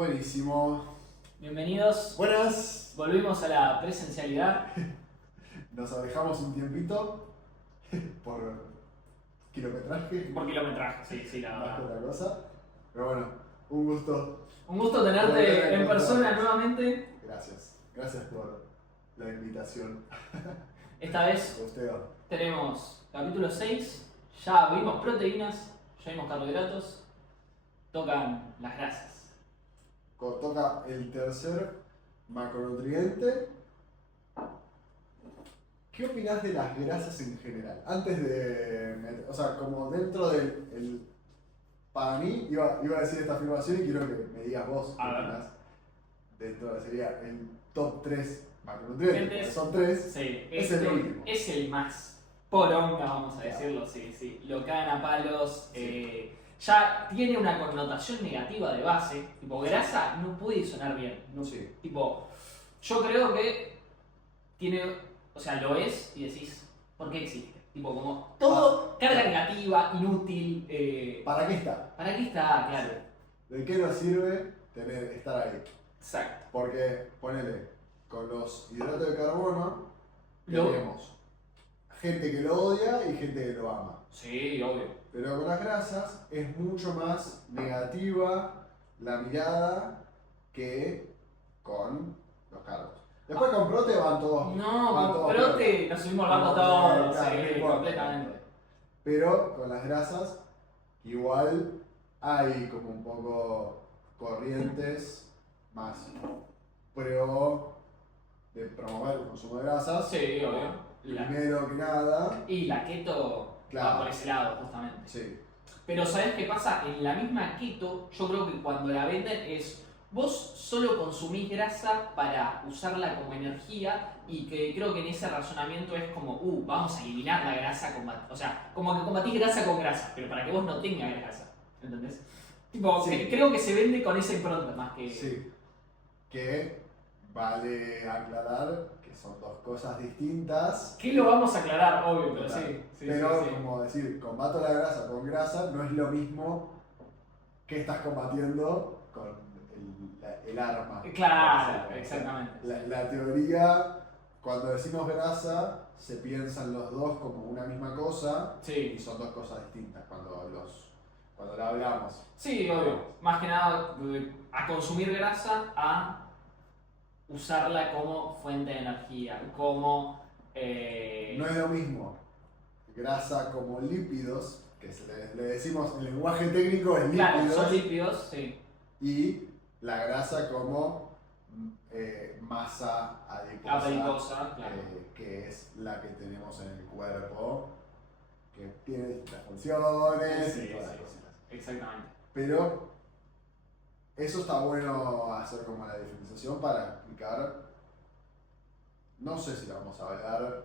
Buenísimo. Bienvenidos, Buenas. volvimos a la presencialidad. Nos alejamos un tiempito por kilometraje, Por kilometraje, sí, la más que verdad. otra cosa. Pero bueno, un gusto. Un gusto Volver a tenerte en encontrarnos. persona nuevamente. Gracias. Gracias por la invitación. Esta vez Posteo. tenemos capítulo 6, ya vimos proteínas, ya vimos carbohidratos, tocan las grasas. Toca el tercer macronutriente. ¿Qué opinás de las grasas en general? Antes de... O sea, como dentro del... Para mí, iba a decir esta afirmación y quiero que me digas vos qué A ver. opinás. Dentro de sería el top 3 macronutrientes, porque Nutrientes. son 3. Sí, Es el mínimo. es el más poronga, vamos a decirlo, sí. Lo cagan a palos. Sí. Ya tiene una connotación negativa de base. Tipo, grasa no puede sonar bien. No, Sí. Tipo, yo creo que tiene, o sea, lo es y decís, ¿por qué existe? Tipo, como todo carga negativa, inútil. ¿Para qué está? ¿Para qué está? Claro. ¿De qué nos sirve estar ahí? Exacto. Porque, ponele, con los hidratos de carbono Lo- tenemos gente que lo odia y gente que lo ama. Sí, obvio. Pero con las grasas es mucho más negativa la mirada que con los carbos. Después con prote van todos. No, van con todos prote bien. nos subimos el barco No, todos, claro, no sí, importa. completamente. Pero con las grasas igual hay como un poco corrientes más pro de promover el consumo de grasas. Sí, obvio. Primero que nada. Y la keto Claro. va por ese lado, justamente. Sí. Pero ¿sabés qué pasa? En la misma keto, yo creo que cuando la venden es vos solo consumís grasa para usarla como energía y que creo que en ese razonamiento es como, vamos a eliminar la grasa, o sea, como que combatís grasa con grasa, pero para que vos no tengas grasa, ¿entendés? Tipo, Sí. creo que se vende con esa impronta más que... Sí. Que vale aclarar que son dos cosas distintas. Que lo vamos a aclarar, obvio, pero Total. sí. Pero como decir, combato la grasa con grasa no es lo mismo que estás combatiendo con el arma. Claro, O sea, exactamente. La teoría, cuando decimos grasa, se piensan los dos como una misma cosa y Sí, son dos cosas distintas cuando la hablamos. sí, obvio. Más que nada a consumir grasa, a usarla como fuente de energía, como... No es lo mismo grasa como lípidos, que le decimos en lenguaje técnico es Claro, lípidos, son lípidos, sí. y la grasa como masa adiposa, Adiposa, claro. que es la que tenemos en el cuerpo, que tiene distintas funciones Sí, y todas las sí, cositas. exactamente. Pero eso está bueno hacer como la diferenciación para explicar. No sé si vamos a hablar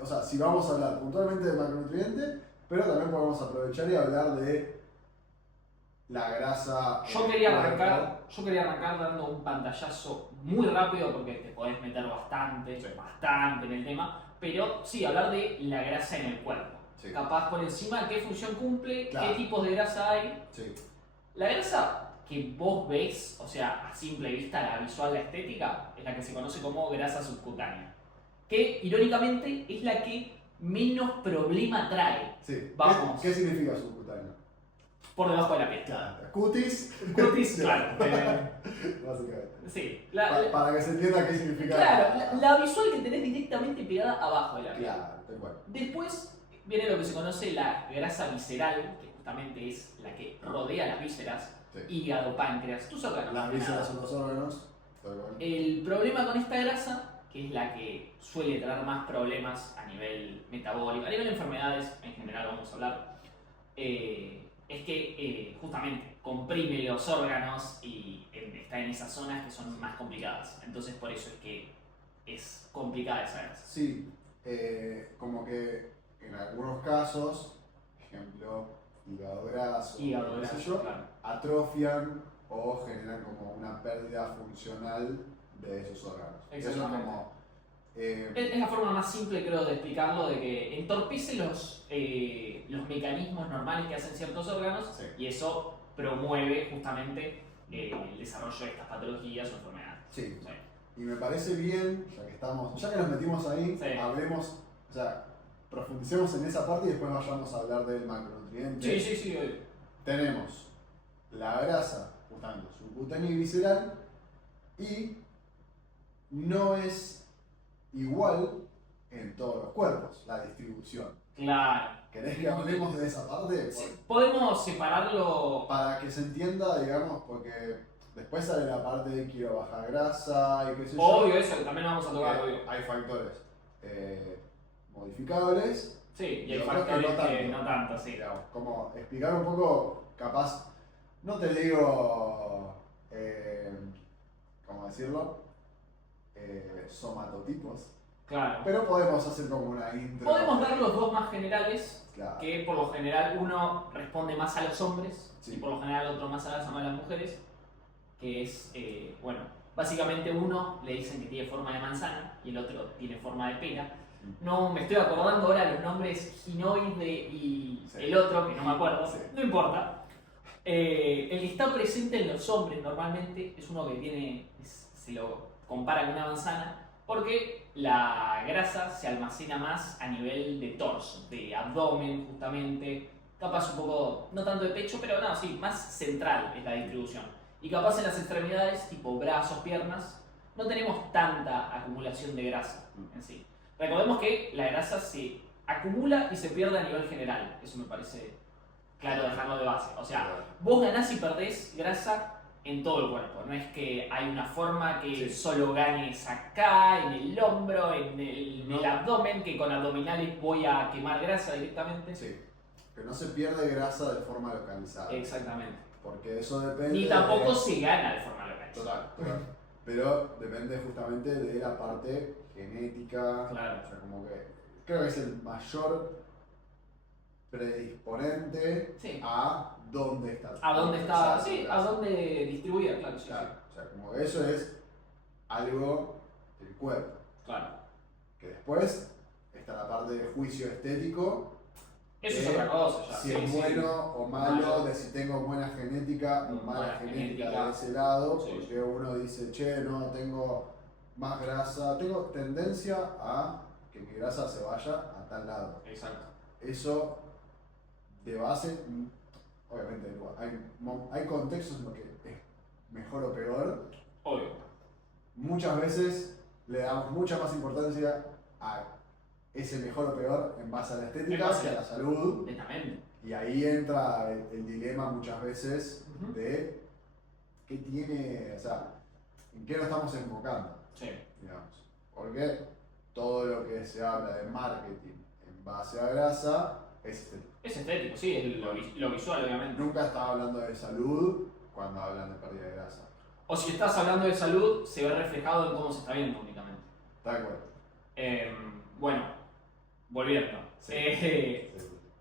o sea, si vamos a hablar puntualmente de macronutrientes, pero también podemos aprovechar y hablar de la grasa. Yo quería arrancar dando un pantallazo muy rápido porque te podés meter bastante en el tema, pero sí, hablar de la grasa en el cuerpo. Sí. Capaz por encima qué función cumple, Claro. qué tipos de grasa hay. Sí. La grasa que vos ves, o sea, a simple vista, la visual, la estética, es la que se conoce como grasa subcutánea. Que, irónicamente, es la que menos problema trae. Sí. Vamos. ¿Qué significa subcutáneo? Por debajo de la piel. Claro. Cutis. Cutis, claro. Básicamente. Sí. Para que se entienda qué significa. Claro, la visual que tenés directamente pegada abajo de la piel. Claro, tal cual. Después viene lo que se conoce la grasa visceral, que justamente es la que rodea las vísceras, Sí. hígado, páncreas, tus órganos. Las vísceras son los órganos. Tal cual. El problema con esta grasa, que es la que suele traer más problemas a nivel metabólico, a nivel de enfermedades en general vamos a hablar, es que justamente comprime los órganos y está en esas zonas que son más complicadas. Entonces por eso es que es complicada esa grasa. Sí, como que en algunos casos, ejemplo, hígado graso, qué sé yo, claro. atrofian o generan como una pérdida funcional de esos órganos. Eso es Exactamente. como... Es la forma más simple, creo, de explicarlo, de que entorpece los mecanismos normales que hacen ciertos órganos Sí. y eso promueve justamente el desarrollo de estas patologías o enfermedades. Sí. Sí. Y me parece bien, ya que nos metimos ahí, Sí. hablemos, o sea, profundicemos en esa parte y después vayamos a hablar del macronutriente. Sí, obvio. Tenemos la grasa, justamente subcutánea y visceral, y no es igual en todos los cuerpos la distribución. Claro. ¿Querés que hablemos de esa parte? Sí, podemos separarlo. Para que se entienda, digamos, porque después sale la parte de quiero bajar grasa y qué sé yo. Obvio, eso también lo vamos a tocar, que obvio. Hay factores modificables. Sí, y hay otros factores que tanto. no tanto, sí. Digamos, como explicar un poco, capaz, no te digo, ¿cómo decirlo? Somatotipos. Claro. Pero podemos hacer como una intro. Podemos dar los dos más generales, Claro. que por lo general uno responde más a los hombres Sí. y por lo general otro más a las mujeres, que es, bueno, básicamente uno le dicen que tiene forma de manzana y el otro tiene forma de pera. No me estoy acordando ahora los nombres ginoide y Sí. el otro, que no me acuerdo, Sí. no importa. El que está presente en los hombres normalmente es uno que tiene, se lo compara con una manzana, porque la grasa se almacena más a nivel de torso, de abdomen justamente, capaz un poco, no tanto de pecho, pero no, sí, más central es la distribución. Y capaz en las extremidades, tipo brazos, piernas, no tenemos tanta acumulación de grasa en sí. Recordemos que la grasa se acumula y se pierde a nivel general, eso me parece claro dejarlo de base. O sea, vos ganás y perdés grasa en todo el cuerpo. No es que hay una forma que Sí. solo ganes acá, en el hombro, en el abdomen, que con abdominales voy a quemar grasa directamente. Sí. Que no se pierde grasa de forma localizada. Exactamente. Porque eso depende. Ni tampoco se gana de forma localizada. Total. Pero depende justamente de la parte genética. Claro. O sea, como que creo que es el mayor predisponente Sí. a dónde está. ¿A dónde está? esa Sí, grasa. a dónde distribuida, claro, sí, Claro. O sea, como que eso es algo del cuerpo. sí. Claro. Que después está la parte de juicio estético. Eso es de otra cosa ya. Si sí, es sí. bueno o malo, Malo. de si tengo buena genética o mala Mala genética genética. de ese lado, Sí. porque uno dice, che, no, tengo más grasa, tengo tendencia a que mi grasa se vaya a tal lado. Exacto. Eso de base, obviamente hay contextos en los que es mejor o peor. Obvio. Muchas veces le damos mucha más importancia a ese mejor o peor en base a la estética En base que a a- la salud. Completamente. Y ahí entra el dilema muchas veces Ujú. de qué tiene, o sea, en qué nos estamos enfocando, Sí. digamos. Porque todo lo que se habla de marketing en base a grasa es estético. Es estético, sí, es lo visual, obviamente. Nunca está hablando de salud cuando hablan de pérdida de grasa. O si estás hablando de salud, se ve reflejado en cómo se está viendo únicamente. Tal cual. Bueno, volviendo. Sí. Sí.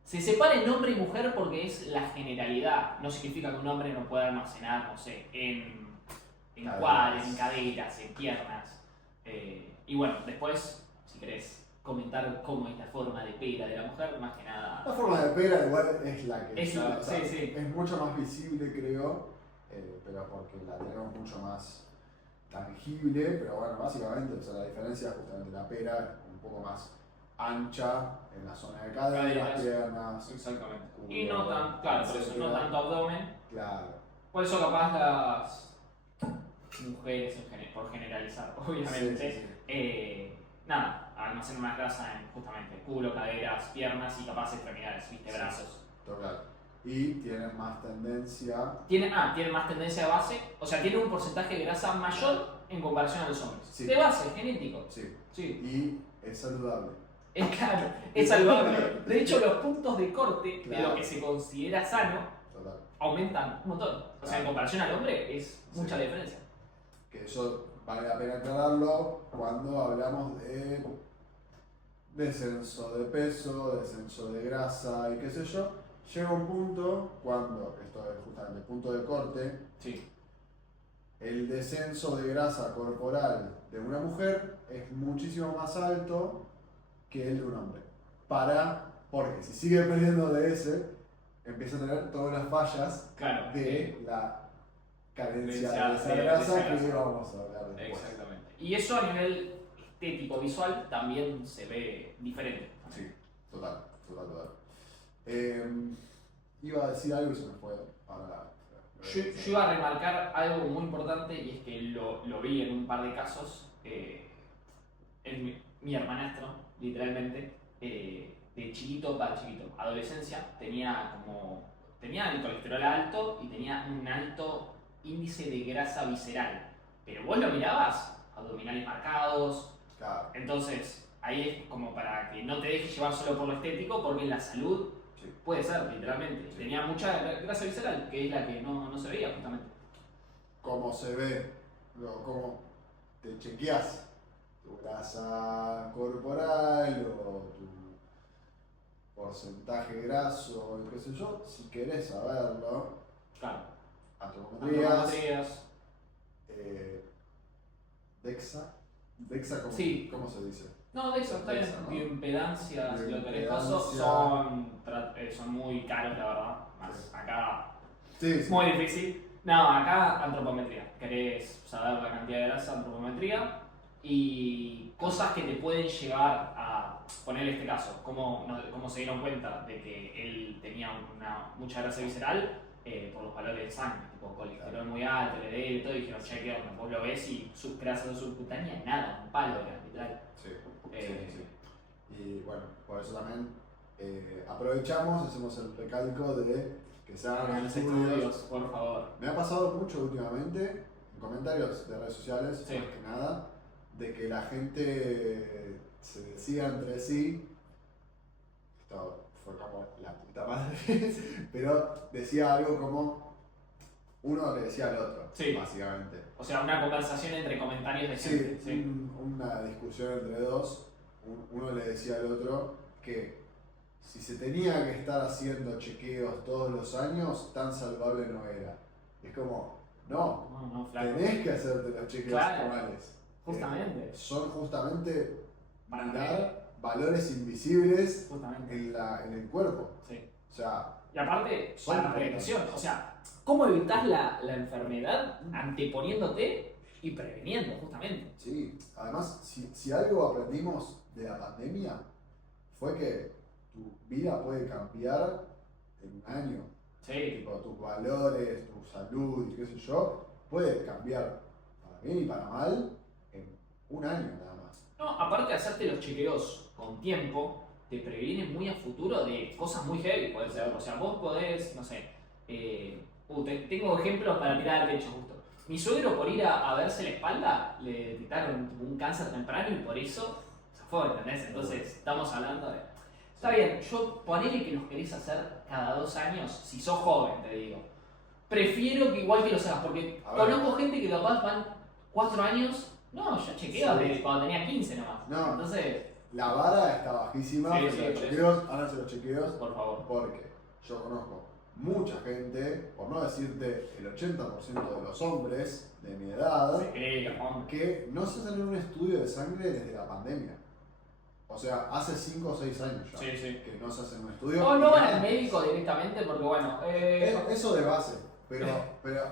Se separa en hombre y mujer porque es la generalidad. No significa que un hombre no pueda almacenar, no sé, en Caderas. cuadros, en caderas, en piernas. Y bueno, después, si querés comentar cómo es la forma de pera de la mujer, más que nada. La forma de pera igual es la que Es la- o sea, sí, sí. es mucho más visible, creo, pero porque la tenemos mucho más tangible, pero bueno, básicamente, o sea, la diferencia es justamente la pera es un poco más ancha en la zona de caderas, Caderas. piernas. Exactamente. culo, Y no tan, claro, por eso no etcétera. tanto abdomen. Claro. Por eso capaz las mujeres, por generalizar, obviamente, Sí, sí, sí. nada, almacenan más grasa en justamente culo, caderas, piernas y capaz extremidades, viste, Sí. brazos. Total. Y tienen más tendencia. Tienen más tendencia de base, o sea, tienen un porcentaje de grasa mayor en comparación a los hombres. Sí. De base, genético. Sí. Sí. Y es saludable. Es claro, es saludable. De hecho, los puntos de corte de Claro. lo que se considera sano Total. aumentan un montón. O sea, en Claro. comparación al hombre es mucha Sí. la diferencia. Que eso vale la pena aclararlo cuando hablamos de descenso de peso, descenso de grasa y qué sé yo. Llega un punto cuando, esto es justamente el punto de corte, Sí. el descenso de grasa corporal de una mujer es muchísimo más alto que el de un hombre. Porque si sigue perdiendo de ese, empieza a tener todas las fallas Claro. de la carencia Carencia de esa de grasa esa que grasa. vamos a hablar después. Exactamente. Y eso a nivel estético visual también se ve diferente. Sí, total. Iba a decir algo y se me fue. Ahora, Yo iba a remarcar algo muy importante y es que lo vi en un par de casos. Mi hermanastro, literalmente, de chiquito, adolescencia, tenía el colesterol alto y tenía un alto índice de grasa visceral. Pero vos lo mirabas, abdominales marcados. claro, Entonces, ahí es como para que no te dejes llevar solo por lo estético, porque en la salud sí. puede ser, literalmente. Sí. Tenía mucha grasa visceral, que es la que no se veía, justamente. Cómo se ve, cómo te chequeas tu grasa corporal o tu porcentaje graso y qué sé yo, si querés saberlo, Claro. antropometrías, Antropometrías. DEXA, Sí. ¿cómo se dice? No, de eso está bien. Eso, ¿no? Bioimpedancia, si lo querés paso, son muy caros, la verdad. Más acá, Sí, sí. muy difícil. No, acá antropometría. Querés saber la cantidad de grasa, antropometría. Y cosas que te pueden llevar a poner este caso. Cómo se dieron cuenta de que él tenía mucha grasa visceral por los valores de sangre. Tipo colesterol muy alto, LDL y todo. Y dijeron, che, ¿qué onda? Vos lo ves y sus grasas subcutáneas, nada, un palo era, literal. Sí, Eh, sí. Y bueno, por eso también aprovechamos, hacemos el recalco de que se hagan los estudios. por favor. Me ha pasado mucho últimamente, en comentarios de redes sociales, Sí. más que nada, de que la gente se decía entre sí, esto fue como la puta madre, pero decía algo como uno le decía al otro, Sí. básicamente. O sea, una conversación entre comentarios de gente. Sí, una discusión entre dos, uno le decía al otro que si se tenía que estar haciendo chequeos todos los años, tan saludable no era. Es como, no, No, flaco. tenés que hacerte los chequeos Claro. anuales. Justamente. Son justamente Para mirar valores invisibles Justamente. en el cuerpo. Sí. O sea, Y aparte, Son para importantes. prevención. O sea, ¿cómo evitas la enfermedad anteponiéndote y preveniendo, justamente? sí, además, si algo aprendimos de la pandemia fue que tu vida puede cambiar en un año. Sí. Tipo, tus valores, tu salud y qué sé yo, puede cambiar para bien y para mal en un año nada más. No, aparte de hacerte los chequeos con tiempo, te previene muy a futuro de cosas muy heavy, puede ser. O sea, vos podés, no sé, tengo ejemplos para tirar al techo justo. Mi suegro por ir a verse la espalda le detectaron un cáncer temprano y por eso se fue, ¿entendés? Entonces estamos hablando de... Está bien, yo ponele que los querés hacer cada 2 años, si sos joven, te digo. Prefiero que igual que los hagas, porque A ver. conozco gente que capaz van 4 años, no, yo chequeo Sí. desde cuando tenía 15 nomás. No. Entonces, La vara está bajísima, Sí, pero sí, los por chequeos, háganse los chequeos por favor. porque yo conozco mucha gente, por no decirte el 80% de los hombres de mi edad, Sí, cajón. que no se hacen un estudio de sangre desde la pandemia. O sea, hace 5 o 6 años ya Sí, sí. que no se hacen un estudio. O no Y van al antes- médico directamente porque, bueno, Eso de base, pero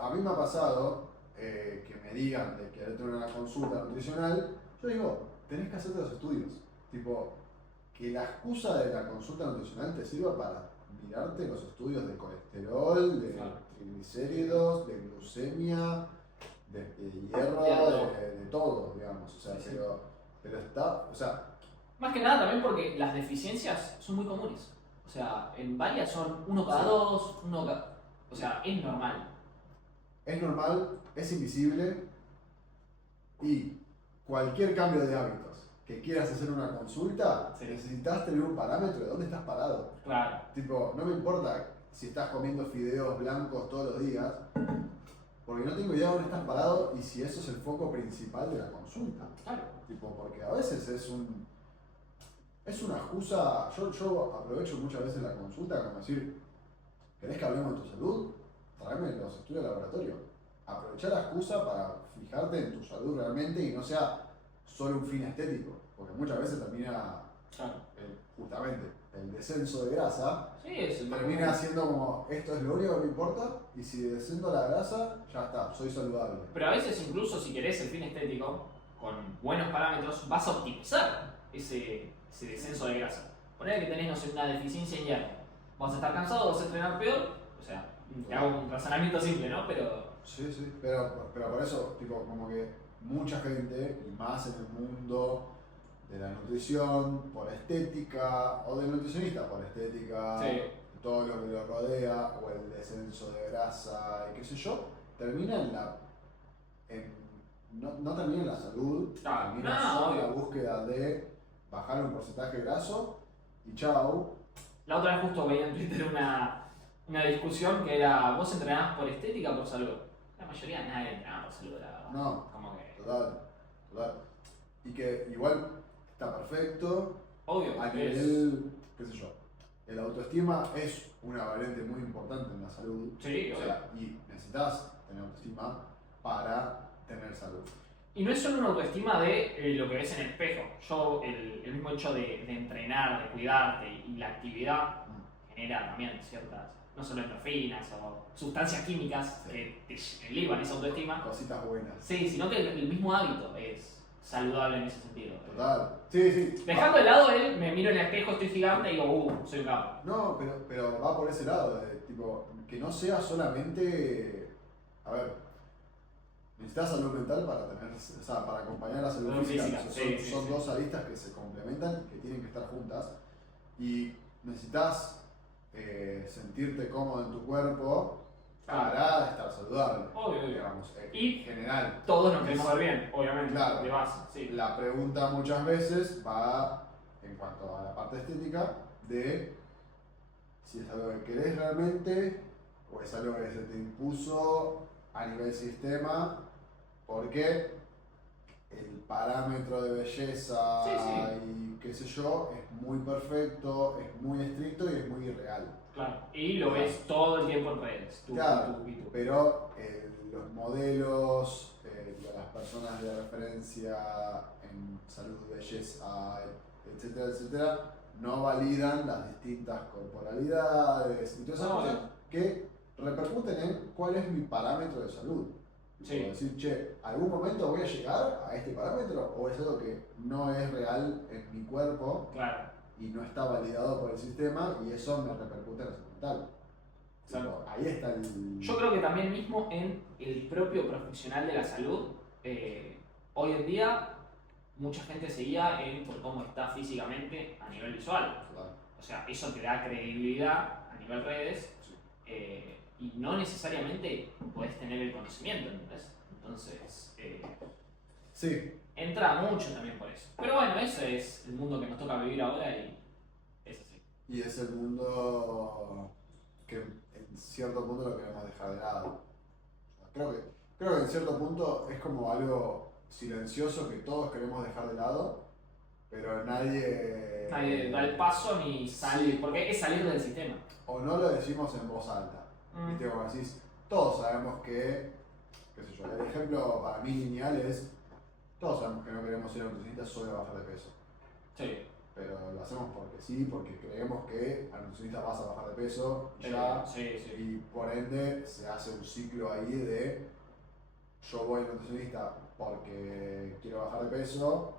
a mí me ha pasado que me digan de querer tener una consulta nutricional, yo digo, tenés que hacerte los estudios. Tipo, que la excusa de la consulta nutricional te sirva para mirarte los estudios de colesterol, de Claro. triglicéridos, de glucemia, de hierro, de todo, digamos. O sea, Sí, sí. pero está, o sea, más que nada también porque las deficiencias son muy comunes. O sea, en varias son uno cada Sí. 2, uno cada... O sea, es normal. es normal, es invisible y cualquier cambio de hábitos que quieras hacer una consulta, Sí. necesitas tener un parámetro de dónde estás parado. Claro. Tipo, no me importa si estás comiendo fideos blancos todos los días, porque no tengo idea de dónde estás parado y si eso es el foco principal de la consulta. Claro. Tipo, porque a veces es una excusa. Yo aprovecho muchas veces la consulta como decir, ¿querés que hablemos de tu salud? Tráeme los estudios de laboratorio. Aprovechar la excusa para fijarte en tu salud realmente y no sea solo un fin estético, porque muchas veces termina Claro. Justamente el descenso de grasa Sí, es el termina siendo como esto es lo único que me importa y si descendo la grasa, ya está, soy saludable. Pero a veces incluso si querés el fin estético, con buenos parámetros, vas a optimizar ese descenso de grasa. Ponele que tenés, no sé, una deficiencia en hierro. Vas a estar cansado, vas a entrenar peor. O sea, te hago un razonamiento simple, ¿no? Pero Sí, pero por eso, tipo, como que mucha gente, y más en el mundo de la nutrición, por estética, o del nutricionista por estética, sí, todo lo que lo rodea, o el descenso de grasa, y qué sé yo, termina no termina en la salud, Ah, termina no, solo en la obvio. búsqueda de bajar un porcentaje graso, y chau. La otra vez justo veía en Twitter una discusión que era, ¿vos entrenás por estética o por salud? La mayoría nadie entrenaba por salud, la verdad. No, Como que, total. Y que igual está perfecto, obvio, a nivel, qué sé yo, el autoestima es una variante muy importante en la salud. Sí, O sea, y necesitas tener autoestima para tener salud. Y no es solo una autoestima de lo que ves en el espejo. Yo, el mismo hecho de entrenar, de cuidarte y la actividad genera también ciertas, no solo endorfinas o sustancias químicas Sí. que te elevan esa autoestima. Cositas buenas. Sí, sino que el mismo hábito es saludable en ese sentido. Total. Sí. Dejando de lado él, me miro en el espejo, estoy gigante y digo, soy un capo. No, pero va por ese lado, de, tipo, que no sea solamente. A ver, necesitas salud mental para tener, o sea, para acompañar la salud Salud física. física, O sea, sí, son sí. dos aristas que se complementan y que tienen que estar juntas. Y necesitas sentirte cómodo en tu cuerpo para estar saludable. Obvio. Digamos, Y en general. todos nos queremos ver bien, obviamente, Claro. de base. Sí. La pregunta muchas veces va en cuanto a la parte estética de si es algo que querés realmente o es algo que se te impuso a nivel sistema porque el parámetro de belleza Sí. y qué sé yo es muy perfecto, es muy estricto y es muy irreal. Claro. Y lo ves todo el tiempo en redes. Claro, Tú. pero los modelos, las personas de referencia en salud, belleza, etcétera, no validan las distintas corporalidades y todas esas No, cosas que repercuten en cuál es mi parámetro de salud. Sí. Como decir, che, ¿algún momento voy a llegar a este parámetro o es algo que no es real en mi cuerpo Claro. y no está validado por el sistema y eso me repercute en la salud mental? Exacto. Tipo, ahí está el... Yo creo que también mismo en el propio profesional de la salud, hoy en día mucha gente se guía en por cómo está físicamente a nivel visual. O sea, eso te da credibilidad a nivel redes y no necesariamente podés tener el conocimiento, ¿entendés? Entonces, Sí, entra mucho también por eso. Pero bueno, ese es el mundo que nos toca vivir ahora y es así. y es el mundo que en cierto punto lo queremos dejar de lado. Creo que en cierto punto es como algo silencioso que todos queremos dejar de lado, pero nadie... Nadie da el paso ni sale, Sí. porque es salir del sistema. O no lo decimos en voz alta. ¿Viste? Como decís, todos sabemos que, qué sé yo, el ejemplo para mí lineal es, todos sabemos que no queremos ir a un nutricionista solo a bajar de peso. Sí. Pero lo hacemos porque sí, porque creemos que al nutricionista vas a bajar de peso y ya. Sí. Y por ende se hace un ciclo ahí de yo voy al nutricionista porque quiero bajar de peso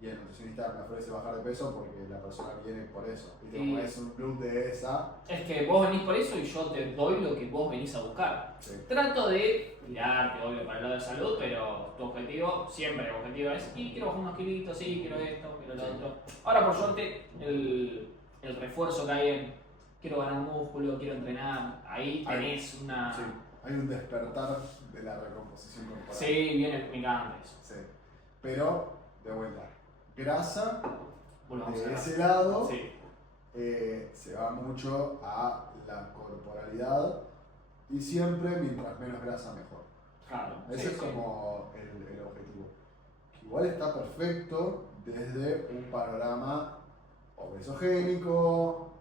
y el nutricionista me ofrece bajar de peso porque la persona viene por eso. ¿Viste? Como es un loop de esa. Es que vos venís por eso y yo te doy lo que vos venís a buscar. Sí. Trato de tirarte, obvio, para el lado de salud, pero tu objetivo, siempre el objetivo es, y quiero bajar unos kilitos, sí, quiero esto, quiero lo Sí. otro. Ahora, por suerte, el refuerzo que hay en quiero ganar músculo, quiero entrenar, ahí tenés una... Sí, hay un despertar de la recomposición corporal. Sí, viene, me encanta eso. Sí. Pero, de vuelta, grasa Volvamos a de ver. ese lado Sí. se va mucho a la corporalidad y siempre mientras menos grasa mejor. Claro. Ese sí, es como el objetivo. Igual está perfecto desde un panorama obesogénico,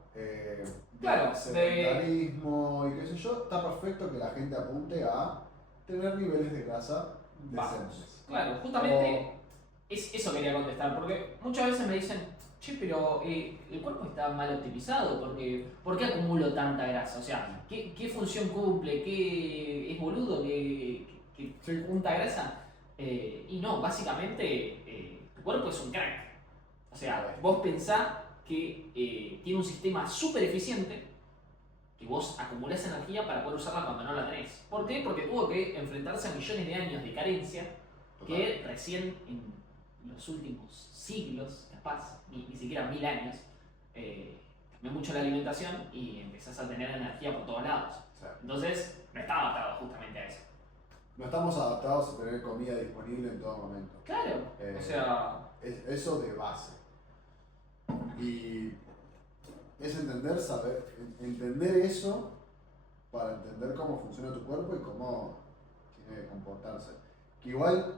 Claro, de sedentarismo y qué sé yo, está perfecto que la gente apunte a tener niveles de grasa decentes. Claro, justamente eso quería contestar, porque muchas veces me dicen, che, pero el cuerpo está mal optimizado, porque ¿por qué acumulo tanta grasa? O sea, ¿qué función cumple? ¿Qué es boludo que junta grasa? Y no, básicamente tu cuerpo es un crack. O sea, vos pensás que tiene un sistema súper eficiente, que vos acumulás energía para poder usarla cuando no la tenés. ¿Por qué? Porque tuvo que enfrentarse a millones de años de carencia que recién en los últimos siglos, capaz, ni siquiera 1000 años, cambió mucho la alimentación y empezás a tener energía por todos lados. Sí. Entonces, no está adaptado justamente a eso. No estamos adaptados a tener comida disponible en todo momento. Claro, o sea... Eso de base. Y es entender eso para entender cómo funciona tu cuerpo y cómo tiene que comportarse. Que igual,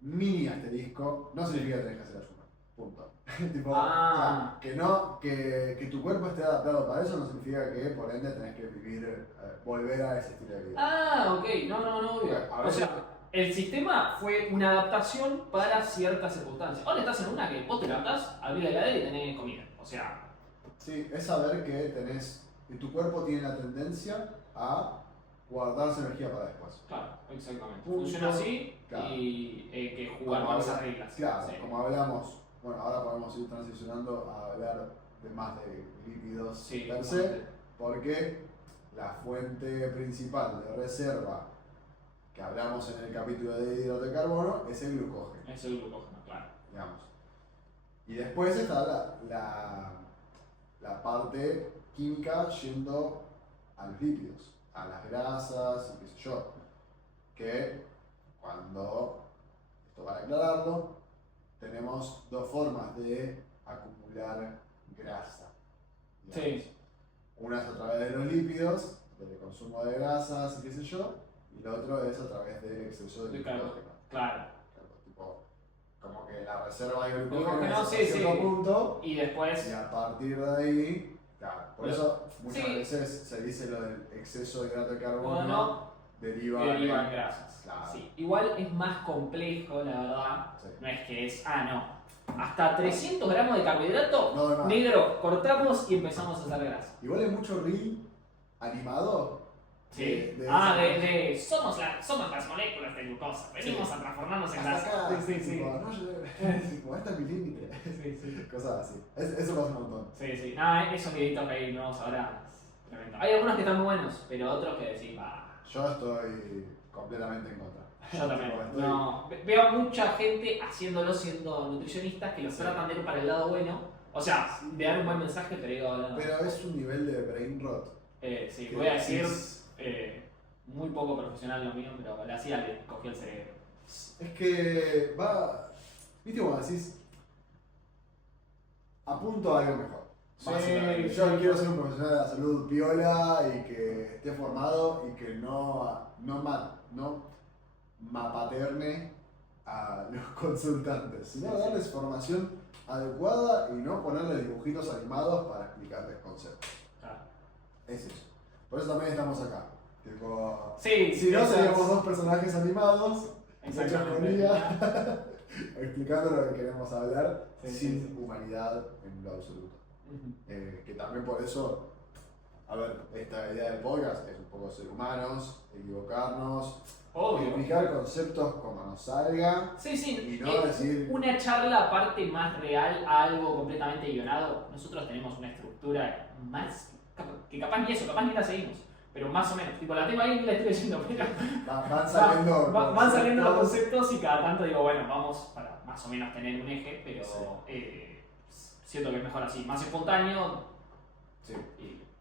mini asterisco, no significa que tenés que hacer ayuno. Punto. Tipo, o sea, que tu cuerpo esté adaptado para eso no significa que por ende tenés que vivir, volver a ese estilo de vida. Ok, no, obvio. O sea, el sistema fue una adaptación para ciertas circunstancias. Ahora estás en una que vos te levantás, abrís la heladera y tenés comida. O sea... Sí, es saber que tu cuerpo tiene la tendencia a guardarse energía para después. Claro, exactamente. Funciona así, claro. Y que jugar con esas reglas. Claro, sí. Como hablamos, bueno, ahora podemos ir transicionando a hablar de más de lípidos per se, porque la fuente principal de reserva que hablamos en el capítulo de hidrato de carbono es el glucógeno. Es el glucógeno, claro. Digamos. Y después está la parte química yendo a los lípidos, a las grasas y qué sé yo. Que esto para aclararlo, tenemos dos formas de acumular grasa. Digamos. Sí. Una es a través de los lípidos, del consumo de grasas y qué sé yo, y la otra es a través del exceso de glucógeno. Claro. Tipo, como que la reserva de glucógeno es sí, a cierto punto, y después... y a partir de ahí, claro, por eso muchas veces se dice lo del exceso de hidrato de carbono, deriva en grasas. Claro. Sí. Igual es más complejo, la verdad. Sí. No es que es, hasta 300 gramos de carbohidrato, No. negro, cortamos y empezamos a hacer grasa. Igual hay mucho reel animado. Sí. Somos las moléculas de glucosa. Venimos a transformarnos en grasa. Acá, Sí. Tipo, este es mi límite. Sí. Cosas así. Eso pasa un montón. Sí. Esos videitos que hay nuevos ahora es tremendo. Hay algunos que están buenos, pero otros que decís, Yo estoy completamente en contra. Yo también. No, veo mucha gente haciéndolo siendo nutricionistas que los tratan de ir para el lado bueno. O sea, de dar un buen mensaje, pero digo... No. Pero es un nivel de brain rot. Sí, voy a decir muy poco profesional lo mío, pero la CIA le cogió el cerebro. Es que viste como decís, apunto a algo mejor. Yo quiero ser un profesional de la salud piola y que esté formado y que no mapaterne a los consultantes, sino darles formación adecuada y no ponerles dibujitos animados para explicarles conceptos. Claro. Es eso. Por eso también estamos acá. Tipo, si no seríamos dos personajes animados, exactamente, explicando lo que queremos hablar sin humanidad en lo absoluto. Que también por eso, esta idea del podcast es un poco ser humanos, equivocarnos, explicar conceptos como nos salga. Sí. Y no decir. Una charla aparte más real a algo completamente guionado. Nosotros tenemos una estructura más. Que capaz ni eso, capaz ni la seguimos. Pero más o menos. Tipo, la tema ahí la estoy diciendo, pero. Van saliendo los conceptos y cada tanto digo, bueno, vamos para más o menos tener un eje, pero. Siento que es mejor así, más espontáneo. Sí.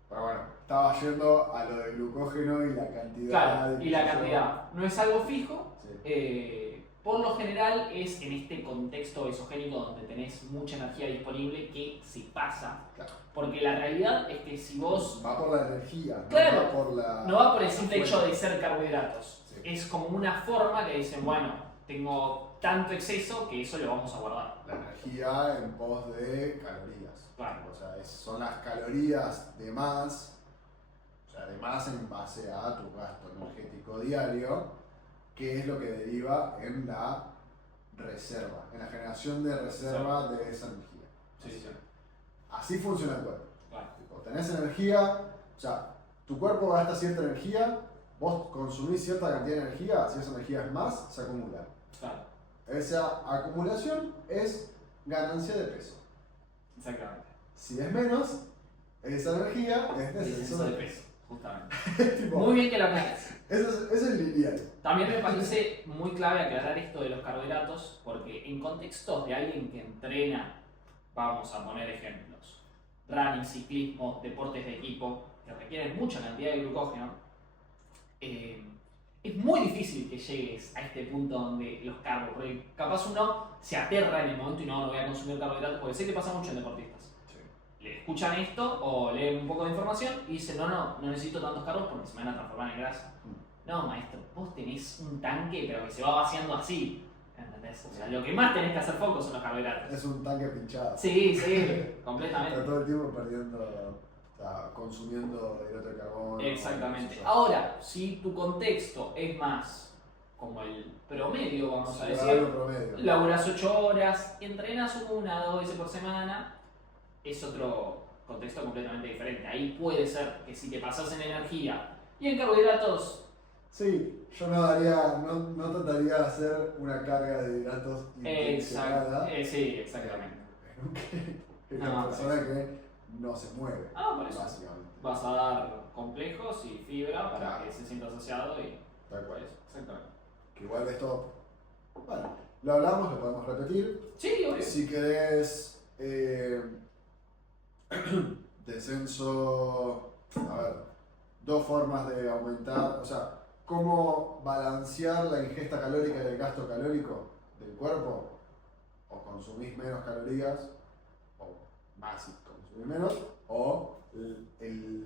Pero bueno, estaba yendo a lo del glucógeno y la cantidad. Claro, y la cantidad. No es algo fijo. Por lo general es en este contexto esogénico donde tenés mucha energía disponible que se pasa. Claro. Porque la realidad es que si vos... Va por la energía, claro, no va por la... No va por el simple hecho de ser carbohidratos. Sí. Es como una forma que dicen, bueno, tengo tanto exceso que eso lo vamos a guardar. La energía en pos de calorías. Claro. O sea, son las calorías de más, o sea, de más en base a tu gasto energético diario, que es lo que deriva en la reserva, en la generación de reserva de esa energía. Sí. Así funciona el cuerpo. Claro. Tipo, tenés energía, o sea, tu cuerpo gasta cierta energía, vos consumís cierta cantidad de energía, si esa energía es más, se acumula. Claro. Esa acumulación es ganancia de peso. Exactamente. Si es menos, esa energía es Descenso de peso. peso, justamente. Tipo, Muy bien que lo aclares. eso es lineal. También me parece muy clave aclarar esto de los carbohidratos, porque en contextos de alguien que entrena, vamos a poner ejemplos, running, ciclismo, deportes de equipo, que requieren mucha cantidad de glucógeno, es muy difícil que llegues a este punto donde los carbos, porque capaz uno se aterra en el momento y no voy a consumir carbohidratos, porque sé que pasa mucho en deportistas. Le escuchan esto o leen un poco de información y dicen, no necesito tantos carbos porque se me van a transformar en grasa. No, maestro, vos tenés un tanque pero que se va vaciando así, ¿entendés? O sea, lo que más tenés que hacer foco son los carbohidratos. Es un tanque pinchado. Sí, completamente. Está todo el tiempo perdiendo, o sea, consumiendo hidrato de carbono. Exactamente. Ahora, si tu contexto es más como el promedio, vamos a decir, Promedio. laburás 8 horas, entrenas 1 o 2 veces por semana, es otro contexto completamente diferente. Ahí puede ser que si te pasas en energía y en carbohidratos, Sí, yo no trataría de hacer una carga de hidratos intencionada sí, exactamente. en una persona que no se mueve, Por eso. básicamente. Vas a dar complejos y fibra para Claro. que se sienta saciado y Tal cual. exactamente. Que igual esto, bueno, lo hablamos, lo podemos repetir. Sí, obvio. Si querés descenso, a ver, dos formas de aumentar, o sea, cómo balancear la ingesta calórica y el gasto calórico del cuerpo, o consumís menos calorías, o más si consumís menos, o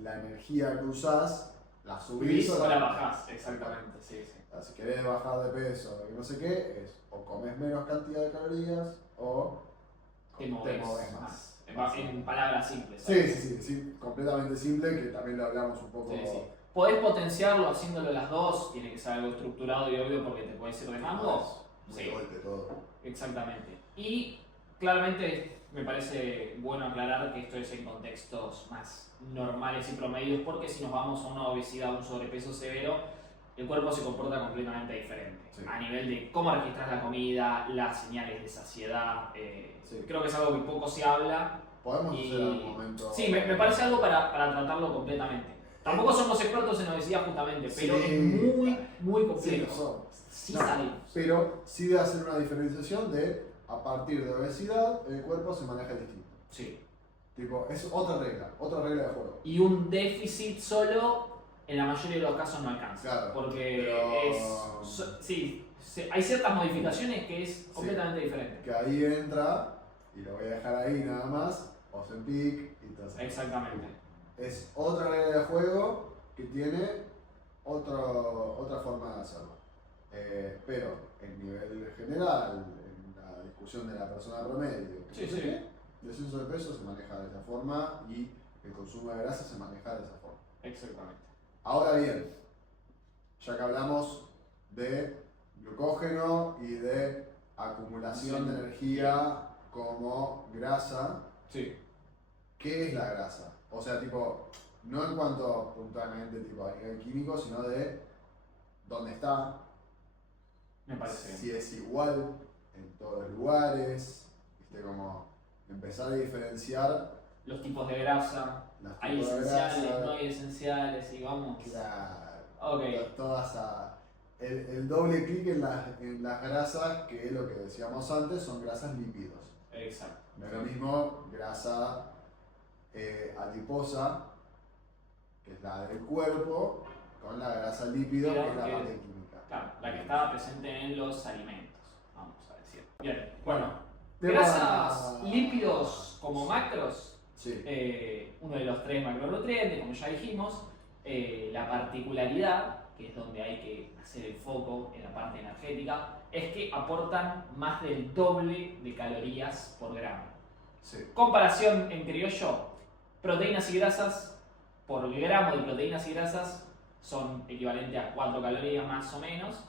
la energía que usás, la subís O la bajás, exactamente, sí. Si querés bajar de peso, que no sé qué, es o comes menos cantidad de calorías o Te moves más. En palabras simples. Sí, completamente simple, que también lo hablamos un poco. Sí. Podés potenciarlo haciéndolo las dos, tiene que ser algo estructurado y obvio porque te puedes ir de mambo. Muy golpe todo. Exactamente. Y claramente me parece bueno aclarar que esto es en contextos más normales y promedios, porque si nos vamos a una obesidad o un sobrepeso severo, el cuerpo se comporta completamente diferente. Sí. A nivel de cómo registras la comida, las señales de saciedad. Creo que es algo que poco se habla. Podemos hacer algún momento. Sí, me parece algo para tratarlo completamente. Tampoco somos expertos en obesidad justamente, pero Sí. es muy Sí, complejo. lo son. Sí No, sabemos. pero sí de hacer una diferenciación de a partir de obesidad el cuerpo se maneja distinto. Sí. Tipo, es otra regla de juego. Y un déficit solo, en la mayoría de los casos no alcanza. Claro, porque pero- hay ciertas modificaciones que es completamente diferente. Que ahí entra, y lo voy a dejar ahí nada más, Ozempic y todo eso. Exactamente. Es otra regla de juego que tiene otra forma de hacerlo. Pero en nivel general, en la discusión de la persona promedio, Sí, no sé sí. qué, el descenso de peso se maneja de esa forma y el consumo de grasa se maneja de esa forma. Exactamente. Ahora bien, ya que hablamos de glucógeno y de acumulación de energía como grasa, Sí. ¿qué es la grasa? O sea, tipo, no en cuanto puntualmente tipo, a nivel químico, sino de dónde está, Me parece si bien. es igual en todos los lugares, ¿viste? Como empezar a diferenciar Los tipos de grasa. las Hay tipos de esenciales, grasa. no hay esenciales, y vamos. Claro. Ok. Todas el doble clic en las grasas, que es lo que decíamos antes, son grasas lípidos. Exacto. No es lo mismo grasa adiposa, que es la del cuerpo, con la grasa lípido, que es la Pero parte química. Claro, la que estaba presente en los alimentos, vamos a decir. Bien, bueno. Tema- Grasas, lípidos como macros, Sí. uno de los 3 macronutrientes, como ya dijimos, la particularidad, que es donde hay que hacer el foco en la parte energética, es que aportan más del doble de calorías por gramo. Sí. Comparación en criollo, proteínas y grasas por gramo de proteínas y grasas son equivalente a 4 calorías más o menos.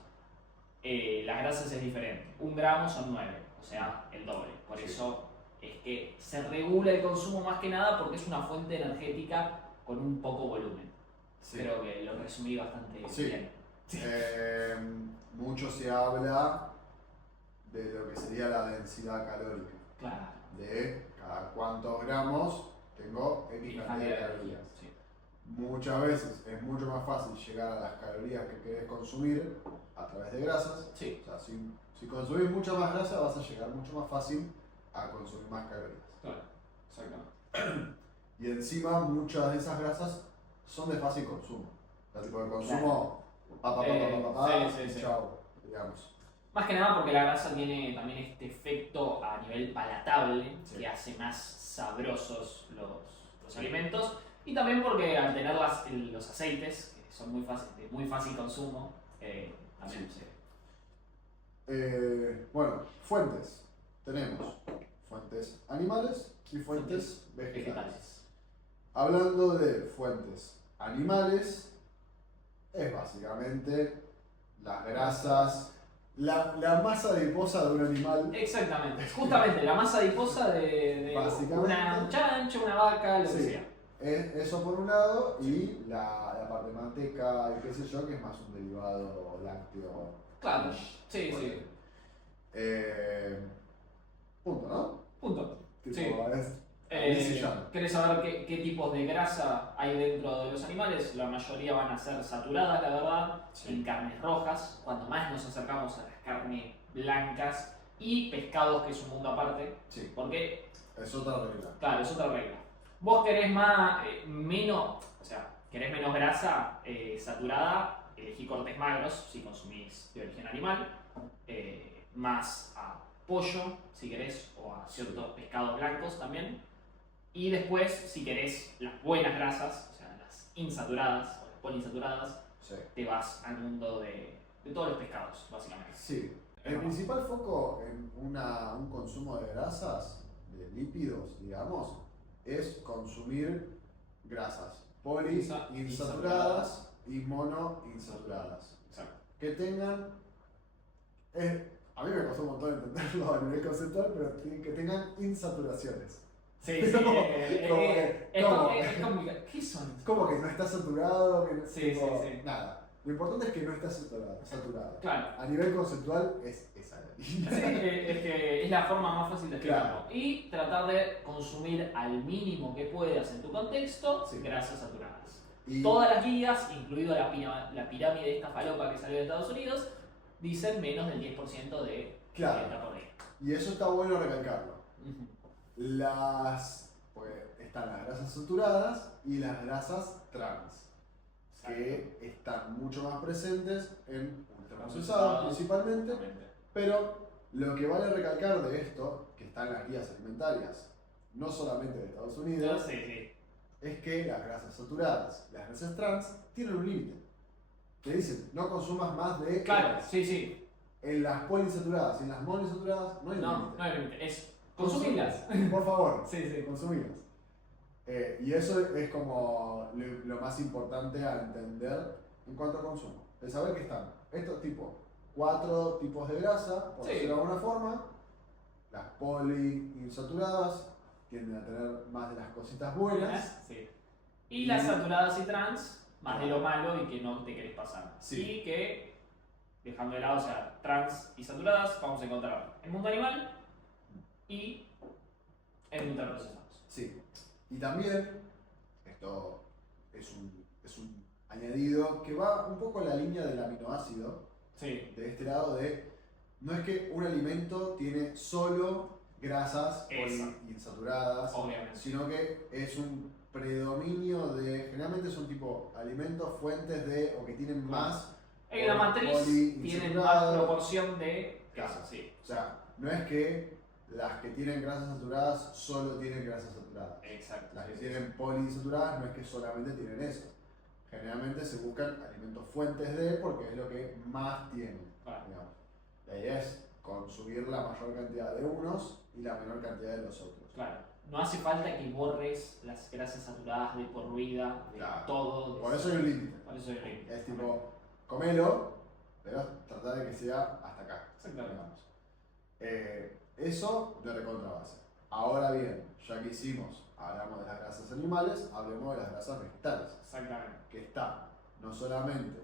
las grasas es diferente. 1 gramo son 9, o sea, el doble. Por Sí. eso es que se regula el consumo más que nada porque es una fuente energética con un poco volumen. Sí. Creo que lo resumí bastante Sí. bien. Mucho se habla de lo que sería la densidad calórica, Claro. de cada cuántos gramos tengo X cantidad de calorías. Sí. Muchas veces es mucho más fácil llegar a las calorías que querés consumir a través de grasas. Sí. O sea, si consumís mucha más grasa vas a llegar mucho más fácil a consumir más calorías. Claro, exactamente. Y encima muchas de esas grasas son de fácil consumo. O sea, tipo de consumo, Sí. chao, digamos. Más que nada porque la grasa tiene también este efecto a nivel palatable Sí. que hace más sabrosos los alimentos y también porque al tener los aceites, que son de muy fácil consumo, también Sí. se... Bueno, fuentes. Tenemos fuentes animales y fuentes vegetales. Hablando de fuentes animales, es básicamente las grasas, la masa adiposa de un animal. Exactamente, justamente la masa adiposa de un chancho, una vaca, lo que Sí. sea. Eso por un lado, y la parte de manteca y qué sé yo, que es más un derivado lácteo. Claro, sí. Punto, ¿no? Punto. Tipo, Sí. ahí se llama. ¿Querés saber qué tipos de grasa hay dentro de los animales? La mayoría van a ser saturadas, la verdad, Sí. en carnes rojas, cuando más nos acercamos a las carnes blancas y pescados, que es un mundo aparte, Sí, porque, es otra regla. claro, es otra regla. Vos querés querés menos grasa saturada, elegí cortes magros si consumís de origen animal, más a pollo, si querés, o a ciertos pescados blancos también. Y después, si querés las buenas grasas, o sea, las insaturadas o las poliinsaturadas, Sí. te vas al mundo de todos los pescados, básicamente. Sí. El principal foco en un consumo de grasas, de lípidos, digamos, es consumir grasas poliinsaturadas y monoinsaturadas. Exacto. Que tengan, a mí me costó un montón entenderlo a nivel conceptual, pero que tengan insaturaciones. Sí, Es es como- complicado. ¿Qué son? Como que no está saturado, que no, Sí, tipo, sí. nada. Lo importante es que no está saturado. Claro. A nivel conceptual es esa la línea. Sí, es que es la forma más fácil de explicarlo. Claro. Y tratar de consumir al mínimo que puedas en tu contexto Sí. grasas saturadas. Y Todas las guías, incluido la pirámide esta falopa que salió de Estados Unidos, dicen menos del 10% de Claro. dieta por día. y eso está bueno recalcarlo. Ujú. Pues, están las grasas saturadas y las grasas trans, que están mucho más presentes en ultraprocesados principalmente, Exactamente. pero lo que vale recalcar de esto, que está en las guías alimentarias, no solamente de Estados Unidos, Sí. es que las grasas saturadas, las grasas trans, tienen un límite. Te dicen, no consumas más de... Claro, X. sí. En las poliinsaturadas y en las monoinsaturadas no hay No límite. hay límite. Es consumirlas. Por favor, Sí. consumirlas. Y eso es como lo más importante a entender en cuanto a consumo. El saber que están estos tipos, 4 tipos de grasa, por Sí. decirlo de alguna forma. Las poliinsaturadas tienden a tener más de las cositas buenas. Sí. Y las saturadas y trans, más de lo malo y que no te querés pasar. Sí. Y que, dejando de lado, o sea, trans y saturadas, vamos a encontrar en mundo animal y en ultraprocesados. Sí. Y también, esto es un añadido que va un poco en la línea del aminoácido, Sí. de este lado de, no es que un alimento tiene solo grasas Exacto. poliinsaturadas, Obviamente. sino que es un predominio de, generalmente son tipo alimentos fuentes de, o que tienen más, En la matriz tienen más poliinsaturadas. proporción de Claro. grasa, sí. O sea, no es que las que tienen grasas saturadas solo tienen grasas saturadas. Exacto. Las que tienen poliinsaturadas no es que solamente tienen eso. Generalmente se buscan alimentos fuentes de porque es lo que más tienen. Claro. Digamos. La idea es consumir la mayor cantidad de unos y la menor cantidad de los otros. Claro. No hace falta que borres las grasas saturadas de por vida, de Claro. todo. Por eso hay un límite. Por eso hay un límite. Es tipo, comelo, pero tratar de que sea hasta acá. Exactamente. Digamos. Eso de recontra base. Ahora bien, ya que hablamos de las grasas animales, hablemos de las grasas vegetales. Exactamente. Que está no solamente